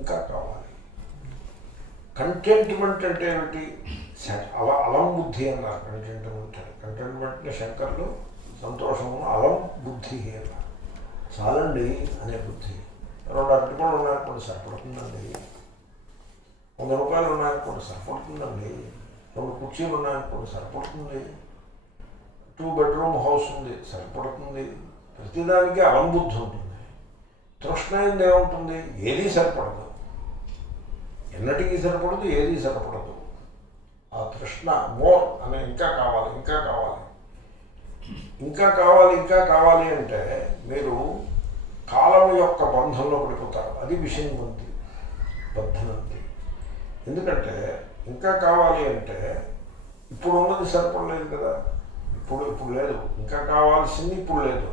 ఇంకా కావాలి. కంటెంట్మెంట్ అంటే ఏమిటి? అలం బుద్ధి అన్నారు కంటెంట్మెంట్. కంటెంట్మెంట్ని శంకర్లు సంతోషము అలం బుద్ధి అన్నారు. చాలండి అనే బుద్ధి. 2 అరటిపళ్ళు ఉన్నాయనుకోండి సరిపడుతుందండి, 100 రూపాయలు ఉన్నాయనుకోండి సరిపడుతుందండి, 2 కుర్చీలు ఉన్నాయనుకోండి సరిపడుతుంది, 2 బెడ్రూమ్ హౌస్ ఉంది సరిపడుతుంది. ప్రతిదానికి అలం బుద్ధి ఉంటుంది. తృష్ణ ఏముంటుంది? ఏదీ సరిపడదు, ఎన్నటికీ సరిపడదు, ఏదీ సరిపడదు. ఆ తృష్ణ మోర్ అనే ఇంకా కావాలి, ఇంకా కావాలి, ఇంకా కావాలి, ఇంకా కావాలి అంటే మీరు కాలం యొక్క బంధంలో పడిపోతారు. అది విషయంవంతి బద్ధనంతి. ఎందుకంటే ఇంకా కావాలి అంటే ఇప్పుడు ఉన్నది సరిపడలేదు కదా, ఇప్పుడు లేదు. ఇంకా కావాల్సింది ఇప్పుడు లేదు.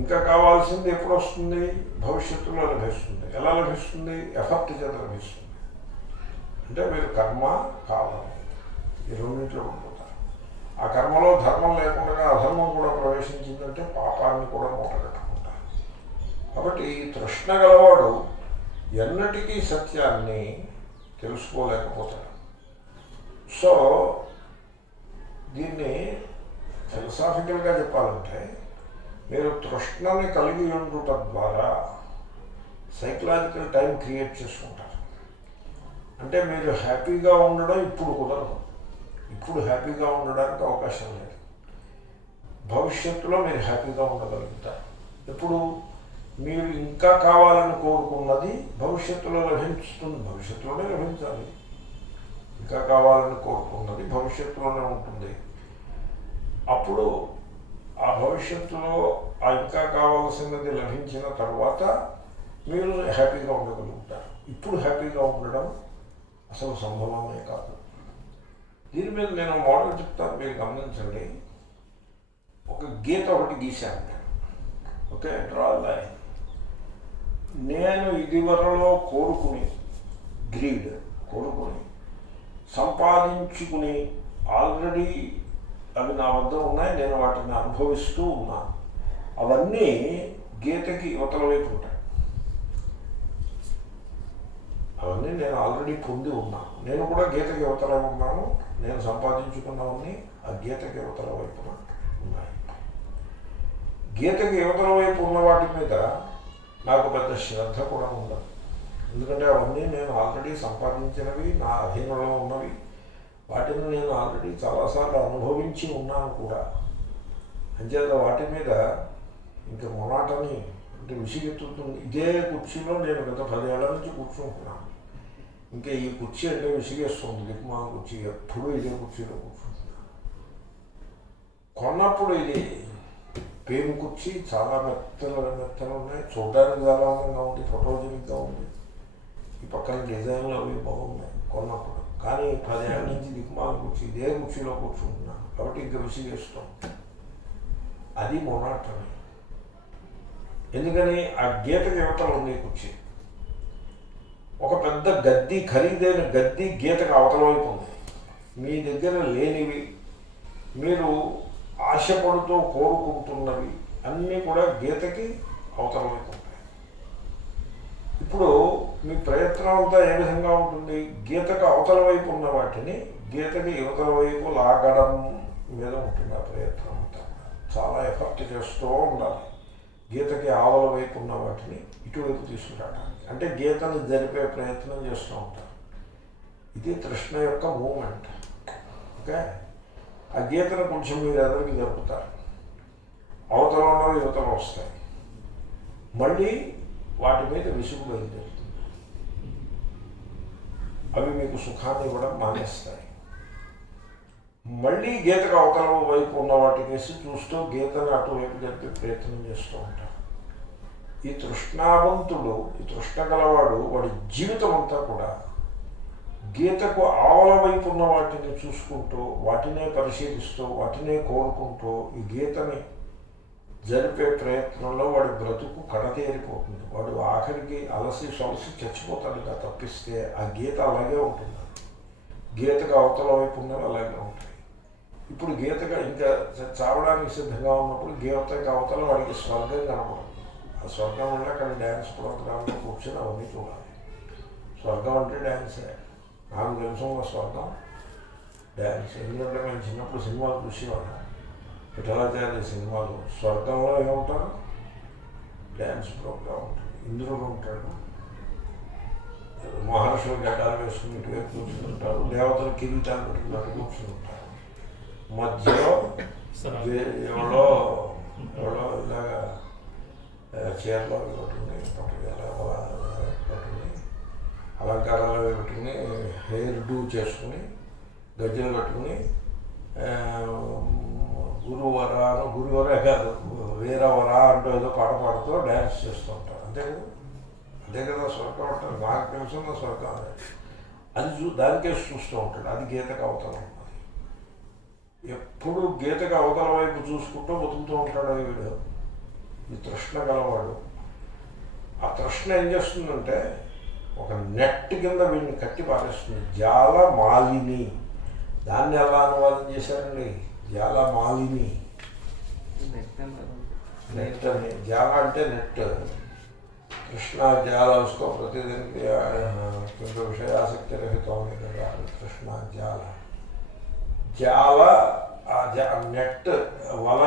ఇంకా కావాల్సింది ఎప్పుడు వస్తుంది? భవిష్యత్తులో లభిస్తుంది. ఎలా లభిస్తుంది? ఎఫర్ట్ చేత లభిస్తుంది. అంటే మీరు కర్మ, కాలం ఈ రెండింటిలో పడిపోతారు. ఆ కర్మలో ధర్మం లేకుండా అధర్మం కూడా ప్రవేశించిందంటే పాపాన్ని కూడా మూటగట్టుకుంటారు. కాబట్టి ఈ తృష్ణ గలవాడు ఎన్నటికీ సత్యాన్ని తెలుసుకోలేకపోతాడు. సో దీన్ని ఫిలసాఫికల్గా చెప్పాలంటే మీరు తృష్ణని కలిగి ఉండుట ద్వారా సైకలాజికల్ టైం క్రియేట్ చేసుకుంటారు. అంటే మీరు హ్యాపీగా ఉండడం ఇప్పుడు కుదరదు. ఇప్పుడు హ్యాపీగా ఉండడానికి అవకాశం లేదు. భవిష్యత్తులో మీరు హ్యాపీగా ఉండగలుగుతారు. ఎప్పుడు? మీరు ఇంకా కావాలని కోరుకున్నది భవిష్యత్తులో లభిస్తుంది, భవిష్యత్తులోనే లభించాలి. ఇంకా కావాలని కోరుకున్నది భవిష్యత్తులోనే ఉంటుంది. అప్పుడు ఆ భవిష్యత్తులో ఆ ఇంకా కావాల్సినది లభించిన తర్వాత మీరు హ్యాపీగా ఉండగలుగుతారు. ఇప్పుడు హ్యాపీగా ఉండడం అసలు సంభవమే కాదు. దీని మీద నేను మోడల్ చెప్తాను, మీరు గమనించండి. ఒక గీత ఒకటి గీశాను నేను. Okay, draw line. నేను ఇదివరలో కోరుకుని గ్రీడ్ కోరుకుని సంపాదించుకుని ఆల్రెడీ అవి నా వద్ద ఉన్నాయి, నేను వాటిని అనుభవిస్తూ ఉన్నాను. అవన్నీ గీతకి యువతల వైపు ఉంటాయి. అవన్నీ నేను ఆల్రెడీ పొంది ఉన్నాను. నేను కూడా గీతకి యువతల ఉన్నాను. నేను సంపాదించుకున్నవన్నీ ఆ గీతకి యువతల వైపున ఉన్నాయి. గీతకి యువతల వైపు ఉన్న వాటి మీద నాకు పెద్ద శ్రద్ధ కూడా ఉండదు. ఎందుకంటే అవన్నీ నేను ఆల్రెడీ సంపాదించినవి, నా అధీనంలో ఉన్నవి. వాటిని నేను ఆల్రెడీ చాలాసార్లు అనుభవించి ఉన్నాను కూడా. అంచేత వాటి మీద ఇంకా మొనాటని అంటే విసిగెత్తుతుంది. ఇదే కుర్చీలో నేను గత 10 ఏళ్ల నుంచి కూర్చుంటున్నాను. ఇంకా ఈ కుర్చీ అంటే విసిగేస్తుంది. దిక్మాల కుర్చీ, ఎప్పుడూ ఇదే కుర్చీలో కూర్చుంటున్నాను. కొన్నప్పుడు ఇది పేరు కుర్చీ, చాలా మెత్తలు ఉన్నాయి, చూడడానికి చాలా అందంగా ఉంది, ఫోటోజెనిక్గా ఉంది. ఈ పక్కన డిజైన్లు అవి బాగున్నాయి కొన్నప్పుడు. కానీ 10 ఏళ్ల నుంచి దిక్మాల కుర్చీ, ఇదే కుర్చీలో కూర్చుంటున్నాను. కాబట్టి ఇంకా విసిగేస్తాం. అది మొనాటని. ఎందుకని ఆ గీతకి యువతలు ఉంది కుర్చీ. ఒక పెద్ద గద్దీ, ఖరీదైన గద్దీ గీతకు అవతల వైపు ఉంది. మీ దగ్గర లేనివి, మీరు ఆశపడుతూ కోరుకుంటున్నవి అన్నీ కూడా గీతకి అవతల వైపు ఉంటాయి. ఇప్పుడు మీ ప్రయత్నం అంతా ఏ విధంగా ఉంటుంది? గీతకు అవతల వైపు ఉన్న వాటిని గీతకి యువతల వైపు లాగడం మీద ఉంటుంది ఆ ప్రయత్నం అంతా. చాలా ఎఫర్ట్ చేస్తూ ఉండాలి. గీతకి ఆవల వైపు ఉన్న వాటిని ఇటువైపు తీసుకురావడానికి, అంటే గీతను జరిపే ప్రయత్నం చేస్తూ ఉంటారు. ఇది తృష్ణ యొక్క మూమెంట్. ఓకే, ఆ గీతను కొంచెం మీరు ఎదురుకి జరుపుతారు. అవతల ఉన్నవి యువతలు వస్తాయి. మళ్ళీ వాటి మీద విసుగు బయలుదేరుతుంది. అవి మీకు సుఖాన్ని ఇవ్వడం మానేస్తాయి. మళ్ళీ గీతకు అవతల వైపు ఉన్న వాటి కేసి చూస్తూ గీతను అటువైపు జరిపే ప్రయత్నం చేస్తూ ఉంటారు. ఈ తృష్ణావంతుడు, ఈ తృష్ణ గలవాడు, వాడి జీవితం అంతా కూడా గీతకు ఆవల వైపు ఉన్న వాటిని చూసుకుంటూ, వాటినే పరిశీలిస్తూ, వాటినే కోరుకుంటూ ఈ గీతని జరిపే ప్రయత్నంలో వాడి బ్రతుకు కడతేరిపోతుంది. వాడు ఆఖరికి అలసి సొలసి చచ్చిపోతాడుగా తప్పిస్తే ఆ గీత అలాగే ఉంటుంది. గీతకు అవతల వైపు ఉన్నవి అలాగే ఉంటాయి. ఇప్పుడు గీతగా ఇంకా చావడానికి సిద్ధంగా ఉన్నప్పుడు గీతకు అవతల వాడికి స్వర్గం కనపడుతుంది. ఆ స్వర్గం అంటే అక్కడ డ్యాన్స్ ప్రోగ్రాంలో కూర్చొని అవన్నీ చూడాలి. స్వర్గం అంటే డ్యాన్సే. నాకు తెలుసు ఆ స్వర్గం డ్యాన్స్. ఎందుకంటే మేము చిన్నప్పుడు సినిమాలు చూసేవాళ్ళం. విఠలాచార్య సినిమాలు. స్వర్గంలో ఏముంటారు? డ్యాన్స్ ప్రోగ్రాం ఉంటుంది. ఇంద్రుడు ఉంటాడు, మహర్షులు గడ్డాలు వేసుకుని ఇటువైపు కూర్చుంటారు, దేవతలు కిరీటాలు పెట్టుకున్నట్టు కూర్చుని ఉంటారు. మధ్యలో ఎవరో ఇలాగా చీరలో పెట్టుకుని పెట్టుకుని అలంకారాలు పెట్టుకుని హెయిర్ డూ చేసుకుని గజ్జలు కట్టుకుని గురువరే కాదు వీరవరా అంటూ ఏదో పాట పాడుతూ డ్యాన్స్ చేస్తూ ఉంటారు. అంతే కదా స్వర్గం అంటారు. నాకు తెలుసున్న స్వర్గం అది దానికే చూస్తూ ఉంటాడు. అది గీతకు అవతల ఉన్నది. ఎప్పుడు గీతకు అవతల వైపు చూసుకుంటూ బతుకుతూ ఉంటాడు వీడు, ఈ తృష్ణ గలవాడు. ఆ తృష్ణ ఏం చేస్తుందంటే ఒక నెట్ కింద వీడిని కట్టి పారేస్తుంది. జాల మాలిని, దాన్ని ఎలా అనువాదం చేశారండి? జాల మాలిని. నెట్ అని, జాల అంటే నెట్. కృష్ణ జాల उसको प्रतिदिन क्योंकि विषय आसक्ति रहित होने लगा कृष्ण జాల. జాల నెట్ వల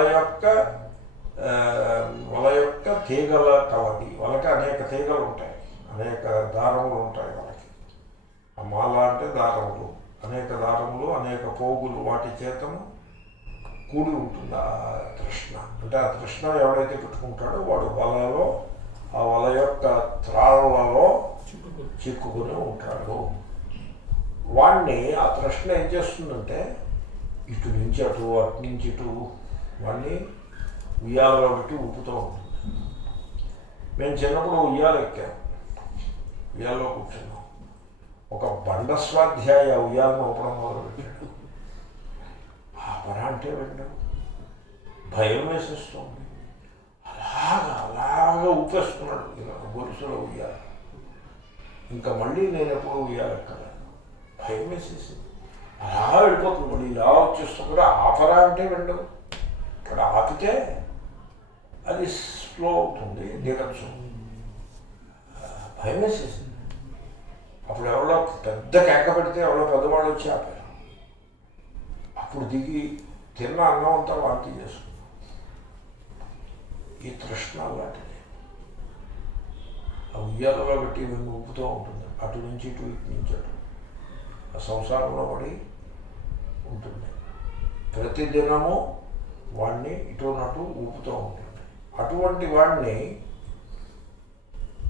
యొక్క తీగల కలది. వలకి అనేక తీగలు ఉంటాయి, అనేక దారములు ఉంటాయి వాళ్ళకి. ఆ మాల అంటే దారములు, అనేక దారములు, అనేక పోగులు, వాటి చేతము కూడి ఉంటుంది ఆ తృష్ణ. అంటే ఆ తృష్ణ ఎవడైతే పెట్టుకుంటాడో వాడు వలలో ఆ వల యొక్క త్రాళ్లలో చిక్కుకు చిక్కుకుని ఉంటాడు. వాణ్ణి ఆ తృష్ణ ఏం చేస్తుందంటే ఇటు నుంచి అటు అటు నుంచి ఇటు వాణ్ణి ఉయ్యాలలో పెట్టి ఊపుతూ ఉంటుంది. మేము చిన్నప్పుడు ఉయ్యాలు ఎక్కాం, ఉయ్యాల్లో కూర్చున్నాం. ఒక బండ స్వాధ్యాయ ఉయ్యాలను ఊపడం మొదలుపెట్టాడు. ఆపరా అంటే వెళ్ళాం, భయం వేసేస్తుంది. అలాగా ఊపేస్తున్నాడు ఇలా గొలుసులో ఉయ్యాలి. ఇంకా మళ్ళీ నేను ఎప్పుడు ఉయ్యాలి ఎక్కలేదు, భయం వేసేసింది. అలా వెళ్ళిపోతుంది, మళ్ళీ ఇలా వచ్చేస్తూ కూడా ఆపరా అంటే వెళ్ళవు. ఇక్కడ ఆపితే అది స్లో అవుతుంది, దిగచ్చు. భయం వేసేసింది. అప్పుడు ఎవరో పెద్ద కేక పెడితే ఎవరో పెద్దవాళ్ళు వచ్చి ఆపారు. అప్పుడు దిగి తిన్న అన్నం అంతా వాంతి చేసుకున్నాం. ఈ తృష్ణ అలాంటిది. ఆ ఉయ్యాలలో పెట్టి మేము ఊపుతూ ఉంటుంది, అటు నుంచి ఇటు ఇటు నుంచి అటు. ఆ సంసారంలో పడి ఉంటుంది. ప్రతిదినము వాడిని ఇటునటు ఊపుతూ ఉంటుంది. అటువంటి వాడిని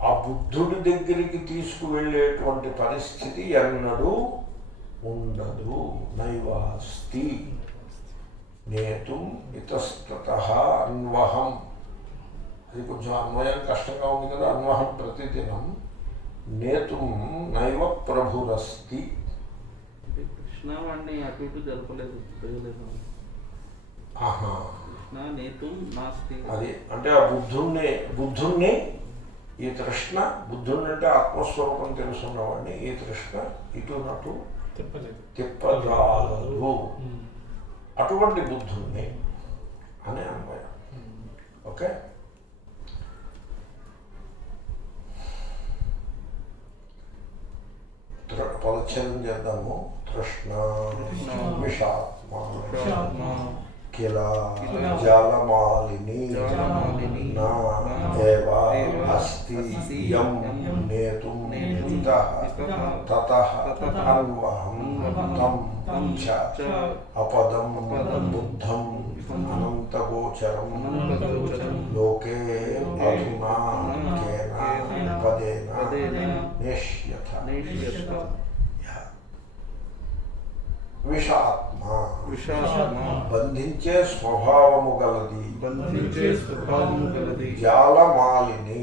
ఆ బుద్ధుడి దగ్గరికి తీసుకువెళ్ళేటువంటి పరిస్థితి ఎన్నడూ ఉండదు. నైవాస్తి నేతుం ఇతస్తతః అన్వహం. అది కొంచెం అన్వయం కష్టంగా ఉంది కదా. అన్వహం ప్రతిదినం నేతుం నైవ ప్రభురస్తి. కృష్ణ వాడిని అటు ఇటు జరపలేదు, తిరగలేదు. ఆహా, కృష్ణ నేతుం నాస్తి. అది అంటే ఆ బుద్ధుణ్ణి ఈ తృష్ణ, బుద్ధుణ్ణి అంటే ఆత్మస్వరూపం తెలుసున్నవాడిని ఈ తృష్ణ ఇటునటు తిప్పలేదు. తిప్పజాలదు. అటువంటి బుద్ధుణ్ణి అనే అన్వయం. ఓకే, పదచ్ఛేదం చేద్దాము. తృష్ణ విషాత్మ కిల జాలమాలిని నా ఏవ అస్తి యం నేతుం ఇతః తతః అన్వహం తం చ అపదం బుద్ధం అనంతగోచరం లోకే అధునా కేన పదేన నిష్యథ. విషాత్మ బంధించే స్వభావము గలది. జాలమాలిని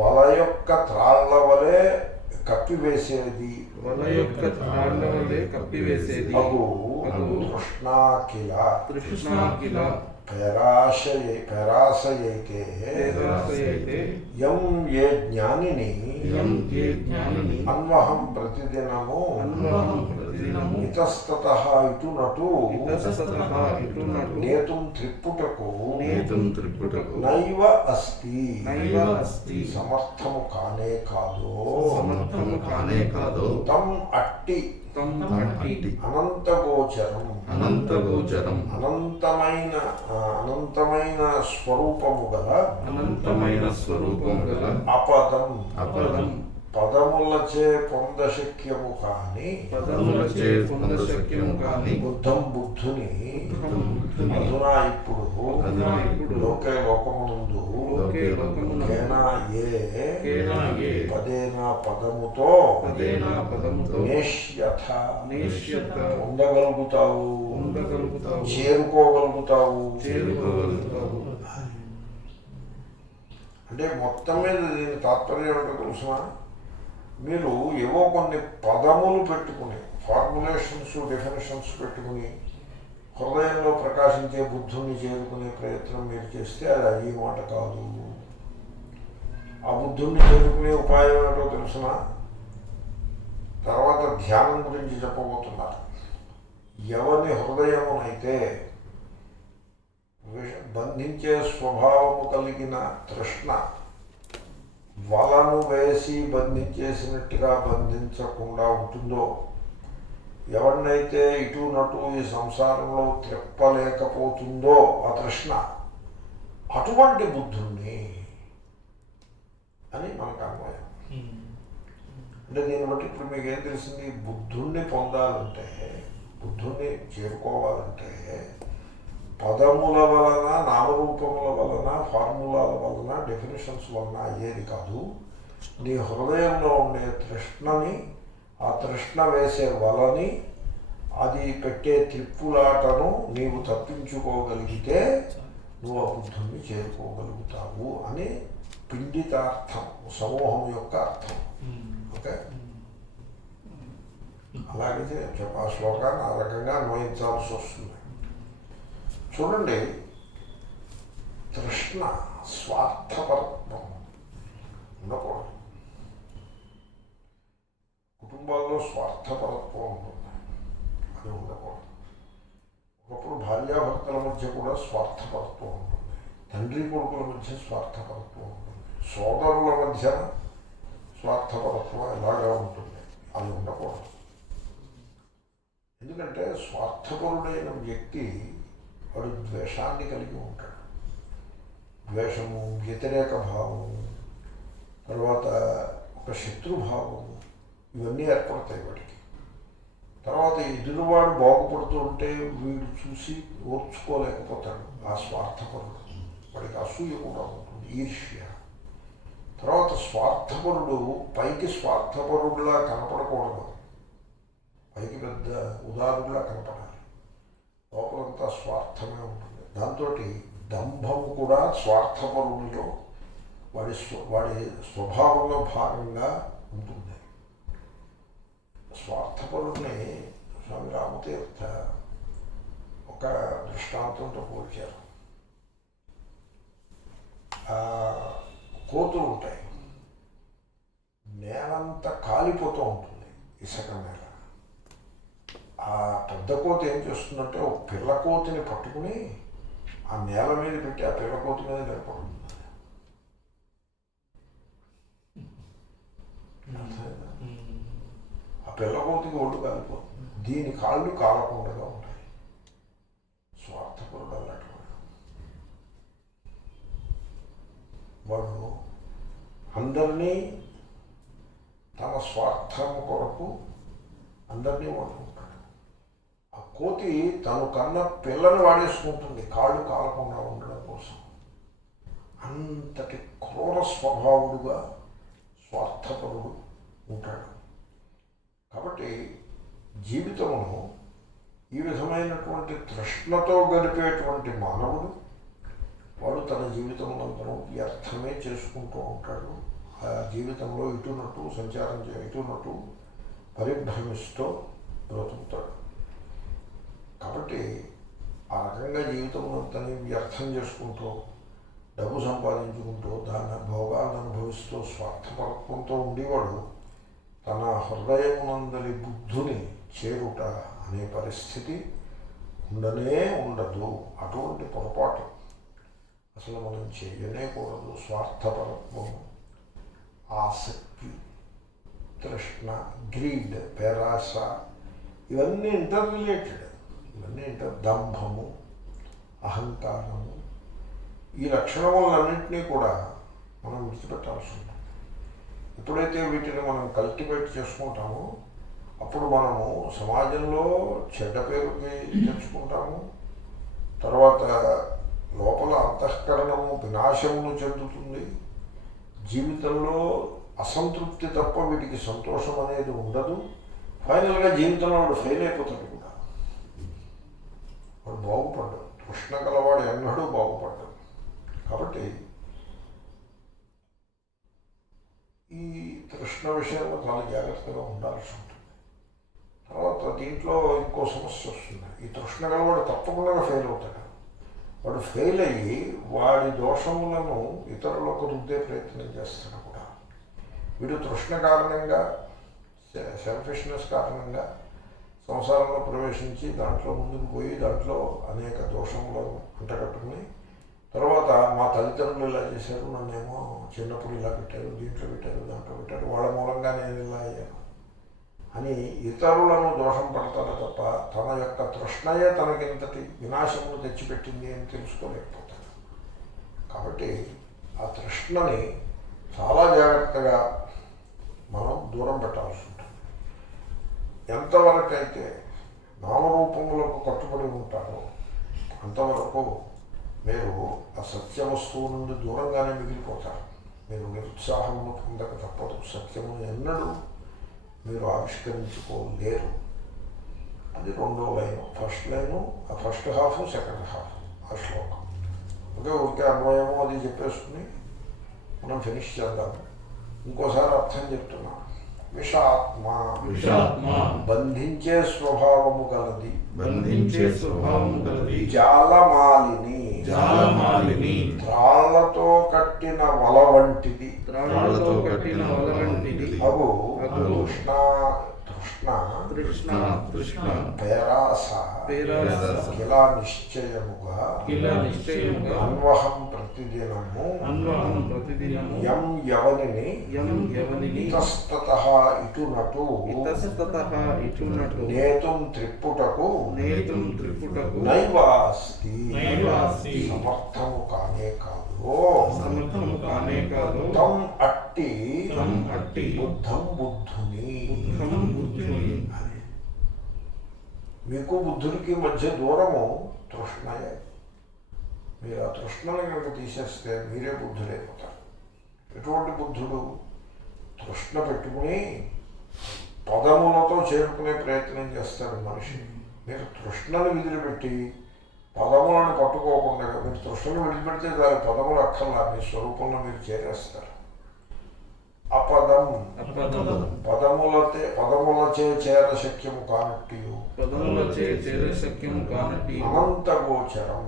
వల యొక్క త్రాళ్ల వలె కప్పివేసేది. అగు తృష్ణాకిల పేరాశయైతే యం ఏ జ్ఞానిని అన్వహం ప్రతిదినము ఇతస్తతః ఇటునటు నేతుం త్రిప్పుటకు నైవ అస్తి సమర్థము కానే కాదో తం అట్టి అనంతగోచరం అనంతమైన స్వరూపము గల అపదం పదములచే పొందశక్యము కాని బుద్ధం బుద్ధుని అధునా ఇప్పుడు లోకే లోకమునందు కేనా ఏ పదేనా పదముతో నేష్యథ ఉండగలుగుతావు, చేరుకోగలుగుతావు. అంటే మొత్తం మీద దీని తాత్పర్యం ఏంటో తెలుసునా? మీరు ఏవో కొన్ని పదములు పెట్టుకుని, ఫార్ములేషన్స్, డెఫినేషన్స్ పెట్టుకుని హృదయంలో ప్రకాశించే బుద్ధుని చేరుకునే ప్రయత్నం మీరు చేస్తే అది అయ్యే మాట కాదు. ఆ బుద్ధుణ్ణి చేరుకునే ఉపాయం ఏంటో తెలుసునా? తర్వాత ధ్యానం గురించి చెప్పబోతున్నారు. ఎవరి హృదయమునైతే బంధించే స్వభావము కలిగిన తృష్ణ వలను వేసి బంధించేసినట్టుగా బంధించకుండా ఉంటుందో, ఎవరినైతే ఇటునటు ఈ సంసారంలో త్రిప్పలేకపోతుందో ఆ తృష్ణ, అటువంటి బుద్ధుణ్ణి అని మనకు అన్వయం. అంటే దీన్ని బట్టి ఇప్పుడు మీకు ఏం తెలిసింది? బుద్ధుణ్ణి పొందాలంటే, బుద్ధుణ్ణి చేరుకోవాలంటే పదముల వలన, నామరూపముల వలన, ఫార్ములాల వలన, డెఫినేషన్స్ వలన అయ్యేది కాదు. నీ హృదయంలో ఉండే తృష్ణని, ఆ తృష్ణ వేసే వలని, అది పెట్టే త్రిప్పులాటను నీవు తప్పించుకోగలిగితే నువ్వు ఆ బుద్ధుని చేరుకోగలుగుతావు అని పిండితార్థం, సమూహం యొక్క అర్థం. ఓకే, అలాగే ఆ శ్లోకాన్ని ఆ రకంగా అన్వయించాల్సి వస్తుంది. చూడండి, తృష్ణ స్వార్థపరత్వం ఉండకూడదు. కుటుంబాల్లో స్వార్థపరత్వం ఉంటుంది, అది ఉండకూడదు. ఒకప్పుడు భార్యాభర్తల మధ్య కూడా స్వార్థపరత్వం ఉంటుంది, తండ్రి కొడుకుల మధ్య స్వార్థపరత్వం ఉంటుంది, సోదరుల మధ్య స్వార్థపరత్వం ఎలాగా ఉంటుంది, అది ఉండకూడదు. ఎందుకంటే స్వార్థపరుడైన వ్యక్తి వాడు ద్వేషాన్ని కలిగి ఉంటాడు. ద్వేషము, వ్యతిరేక భావము, తర్వాత ఒక శత్రుభావము, ఇవన్నీ ఏర్పడతాయి వాడికి. తర్వాత ఎదురువాడు బాగుపడుతుంటే వీడు చూసి ఓర్చుకోలేకపోతాడు. ఆ స్వార్థపరుడు, వాడికి అసూయ కూడా ఉంటుంది, ఈర్ష్య. తర్వాత స్వార్థపరుడు పైకి స్వార్థపరుడులా కనపడకూడదు, పైకి పెద్ద ఉదారుడులా కనపడాలి, లోపలంతా స్వార్థమే ఉంటుంది. దాంతో దంభము కూడా స్వార్థపరుడిలో వాడి స్వభావంలో భాగంగా ఉంటుంది. స్వార్థపరుడిని స్వామి రామతీర్థ ఒక దృష్టాంతంతో పోల్చారు. కోతులు ఉంటాయి, నేలంతా కాలిపోతూ ఉంటుంది, ఇసుక నేల. ఆ పెద్ద కోతి ఏం చేస్తుందంటే ఒక పిల్ల కోతిని పట్టుకుని ఆ నేల మీద పెట్టి ఆ పిల్ల కోతి మీద నిలబడుతుంది. ఆ పిల్ల కోతికి ఒళ్ళు కాలిపోతుంది, దీని కాళ్ళు కాలకుండా ఉంటాయి. స్వార్థపరుడు అలాంటి వాడు అందరినీ తన స్వార్థం కొరకు అందరినీ వాడుకుంటాడు. ఆ కోతి తను కన్న పిల్లని వాడేసుకుంటుంది కాళ్ళు కాలకుండా ఉండడం కోసం. అంతటి క్రూర స్వభావుడుగా స్వార్థపరుడు ఉంటాడు. కాబట్టి జీవితమును ఈ విధమైనటువంటి తృష్ణతో గడిపేటువంటి మానవుడు వాడు తన జీవితంలో వ్యర్థమే చేసుకుంటూ ఉంటాడు. ఆ జీవితంలో ఇటునట్టు సంచారం ఇటునట్టు పరిభ్రమిస్తూ బ్రతుకుతాడు. కాబట్టి ఆ రకంగా జీవితంలోని వ్యర్థం చేసుకుంటూ, డబ్బు సంపాదించుకుంటూ, దాని భోగాలను అనుభవిస్తూ స్వార్థపరత్వంతో ఉండేవాడు తన హృదయమునందలి బుద్ధుని చేరుట అనే పరిస్థితి ఉండనే ఉండదు. అటువంటి పొరపాటు అసలు మనం చేయనే కూడదు. స్వార్థపరత్వం, ఆసక్తి, తృష్ణ, గ్రీడ్, పేరాస, ఇవన్నీ ఇంటర్ రిలేటెడ్. ఇవన్నీ దంభము, అహంకారము, ఈ లక్షణములన్నింటినీ కూడా మనం విడిచిపెట్టాల్సి ఉంటుంది. ఎప్పుడైతే వీటిని మనం కల్టివేట్ చేసుకుంటామో అప్పుడు మనము సమాజంలో చెడ్డ పేరుకి తెచ్చుకుంటాము. తర్వాత లోపల అంతఃకరణము వినాశమును చెందుతుంది. జీవితంలో అసంతృప్తి తప్ప వీటికి సంతోషం అనేది ఉండదు. ఫైనల్గా జీవితంలో వాడు ఫెయిల్ అయిపోతాడు కూడా. వాడు బాగుపడ్డాడు. తృష్ణ గలవాడు ఎన్నడూ బాగుపడ్డాడు. కాబట్టి ఈ తృష్ణ విషయంలో చాలా జాగ్రత్తగా ఉండాల్సి ఉంటుంది. తర్వాత దీంట్లో ఇంకో సమస్య వస్తుంది. ఈ తృష్ణ గలవాడు తప్పకుండా ఫెయిల్ అవుతాడు. వాడు ఫెయిల్ అయ్యి వాడి దోషములను ఇతరులకు రుద్దే ప్రయత్నం చేస్తాడు కూడా. వీడు తృష్ణ కారణంగా, సెల్ఫిష్నెస్ కారణంగా సంసారంలో ప్రవేశించి దాంట్లో ముందుకు పోయి దాంట్లో అనేక దోషములను అంటగట్టుకుని తర్వాత మా తల్లిదండ్రులు ఇలా చేశారు, నన్నేమో చిన్నప్పుడు ఇలా పెట్టారు, దీంట్లో పెట్టారు, దాంట్లో పెట్టారు, వాళ్ళ మూలంగా నేను ఇలా అయ్యాను అని ఇతరులను దోషం పడతాడు తప్ప తన యొక్క తృష్ణయే తనకింతటి వినాశమును తెచ్చిపెట్టింది అని తెలుసుకోలేకపోతాడు. కాబట్టి ఆ తృష్ణని చాలా జాగ్రత్తగా మనం దూరం పెట్టాల్సి ఉంటుంది. ఎంతవరకైతే నామరూపములకు కట్టుబడి ఉంటారో అంతవరకు మీరు ఆ సత్య వస్తువు నుండి దూరంగానే మిగిలిపోతారు. మీరు నిరుత్సాహమును పొందక తప్పదు. సత్యమును ఎన్నడూ మీరు ఆవిష్కరించుకోలేరు. అది రెండో లైను. ఫస్ట్ లైను, ఆ ఫస్ట్ హాఫ్, సెకండ్ హాఫ్ ఆ శ్లోకం. ఓకే, ఊరికే అన్వయము అది చెప్పేసుకుని మనం ఫినిష్ చేద్దాము. ఇంకోసారి అర్థం చెప్తున్నాను. విషాత్మ బంధించే స్వభావము గలది, జాలమాలిని త్రాళ్లతో కట్టిన వల వంటిది, అవు తృష్ణ పేరాస కిలా నిశ్చయముగా అన్వహం ప్రతిదినము యం యవనిని ఇతస్తతః ఇటునటు నేతుం త్రిప్పుటకు నైవాస్తి సమర్థము కానే కాదు తం అట్టి బుద్ధం బుద్ధుని. మీకు బుద్ధుడికి మధ్య దూరము తృష్ణయే. మీరు ఆ తృష్ణని కనుక తీసేస్తే మీరే బుద్ధుడైపోతారు. ఎటువంటి బుద్ధుడు? తృష్ణ పెట్టుకుని పదములతో చేరుకునే ప్రయత్నం చేస్తాడు మనిషి. మీరు తృష్ణను విదిలిపెట్టి పదములను పట్టుకోకుండా మీరు తృష్ణను విడిచిపెడితే దాని పదములు అక్కర్లా, మీ స్వరూపంలో మీరు చేరేస్తారు. అపదం పదములచే చేరశక్యము కానట్టు అనంతగోచరం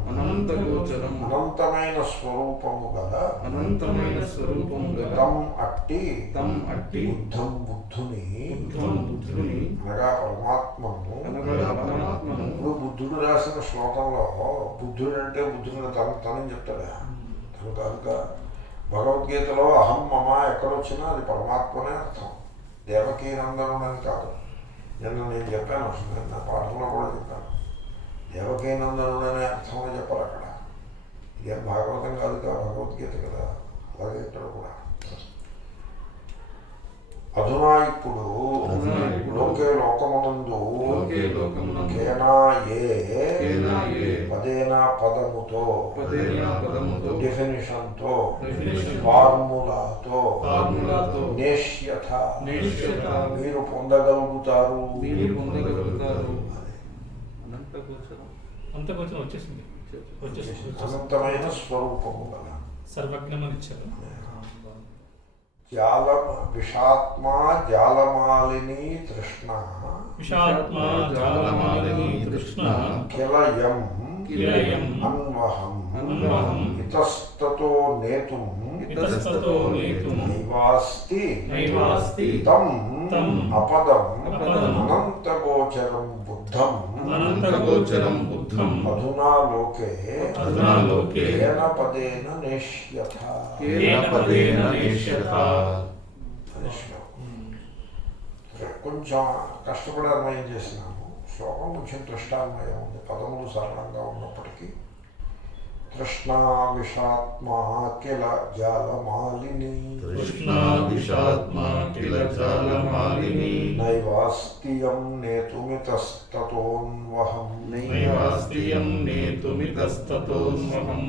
అనంతమైన స్వరూపము గల తం అట్టి బుద్ధం బుద్ధుని అనగా పరమాత్మను. ఇప్పుడు బుద్ధుడు రాసిన శ్లోకంలో బుద్ధుడు అంటే బుద్ధుడిని తనని చెప్తాడా? తను కాదుగా. భగవద్గీతలో అహం మమ ఎక్కడొచ్చినా అది పరమాత్మనే అర్థం, దేవకీనందనుడని కాదు. నిన్న నేను చెప్పాను, నా పాఠంలో కూడా చెప్పాను. దేవకీనందనుడనే అర్థం అని చెప్పాలి అక్కడ. ఇదేం భాగవతం కాదుగా, భగవద్గీత కదా. అలాగే ఇక్కడ కూడా అధునా ఇప్పుడు లోకే లోకమునందు కేనా ఏ పదేనా పదముతో డెఫినిషన్తో ఫార్ములాతో నేష్యత మీరు పొందగలుగుతారు. అనంతమైన స్వరూపము గల సర్వజ్ఞమని ఇచ్చారు. విషాత్మా జాలమాలిని తృష్ణ కిలయం అన్వహం ఇతస్తతో నేతుం నైవాస్తి తం అపదం అనంతగోచరం బుద్ధం అధునా లోకే కేన పదేన నేష్యథ. కొంచెం కష్టపడి అన్వయం చేసినాము. శ్లోకం కొంచెం క్లిష్టాన్వయం ఉంది. పదములు సరళంగా ఉన్నప్పటికీ తృష్ణా విషాత్మా కిల జాలమాలిని నైవాస్తియం నేతుమితస్తతోన్వహం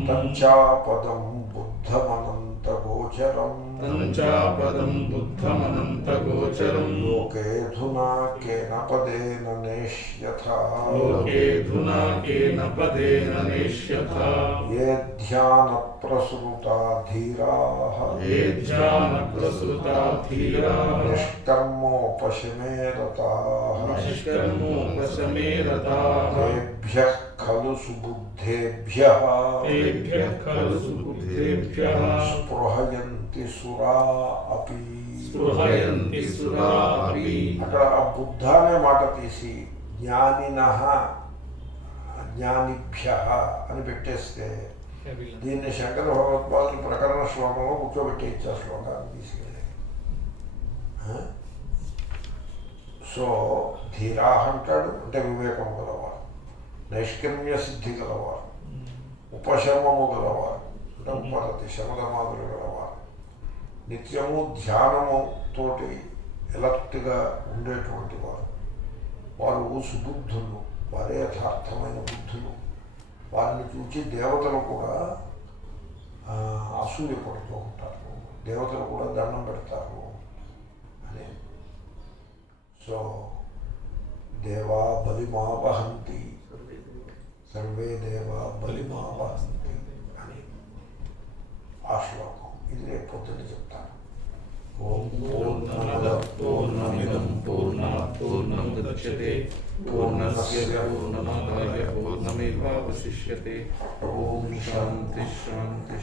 తంచాపదం బుద్ధమనంతగోచరం లోకేధునా కేన పదేన నేష్యథ ఏ ధ్యాన ప్రసృతా ధీరాః నిష్కర్మోపశమే రతాః తేభ్యః ఖలు సుబుద్ధేభ్యః స్పృహయంతి సురా అపి. అక్కడ ఆ బుద్ధ అనే మాట తీసి జ్ఞానినః జ్ఞానిభ్యః అని పెట్టేస్తే దీన్ని శంకర భగవత్పాదులు ప్రకరణ శ్లోకంలో కూర్చోబెట్టి ఇచ్చే శ్లోకాన్ని తీసుకెళ్ళి. సో ధీరాహ అంటాడు అంటే వివేకము గలవారు, నైష్కర్మ్య సిద్ధి గలవారు, ఉపశమము గలవారు అంటే ఉపరతి శమదమాదులు గలవారు, నిత్యము ధ్యానముతోటి ఎలర్ట్గా ఉండేటువంటి వారు, వారు సుబుద్ధులు, వారే యథార్థమైన బుద్ధులు. వారిని చూసి దేవతలు కూడా అసూయపడుతూ ఉంటారు, దేవతలు కూడా దండం పెడతారు అని. సో దేవా బలిమావహంతి, సర్వే దేవా బలిమావహంతి అని ఆ శ్లోకం. ఇది రేపు పొద్దున్న చెప్తాను. ఓం పూర్ణమద పూర్ణమిదం పూర్ణాత్ పూర్ణముదచ్యతే పూర్ణస్య పూర్ణమాదాయ పూర్ణమేవావశిష్యతే. ఓం శాంతి శాంతి.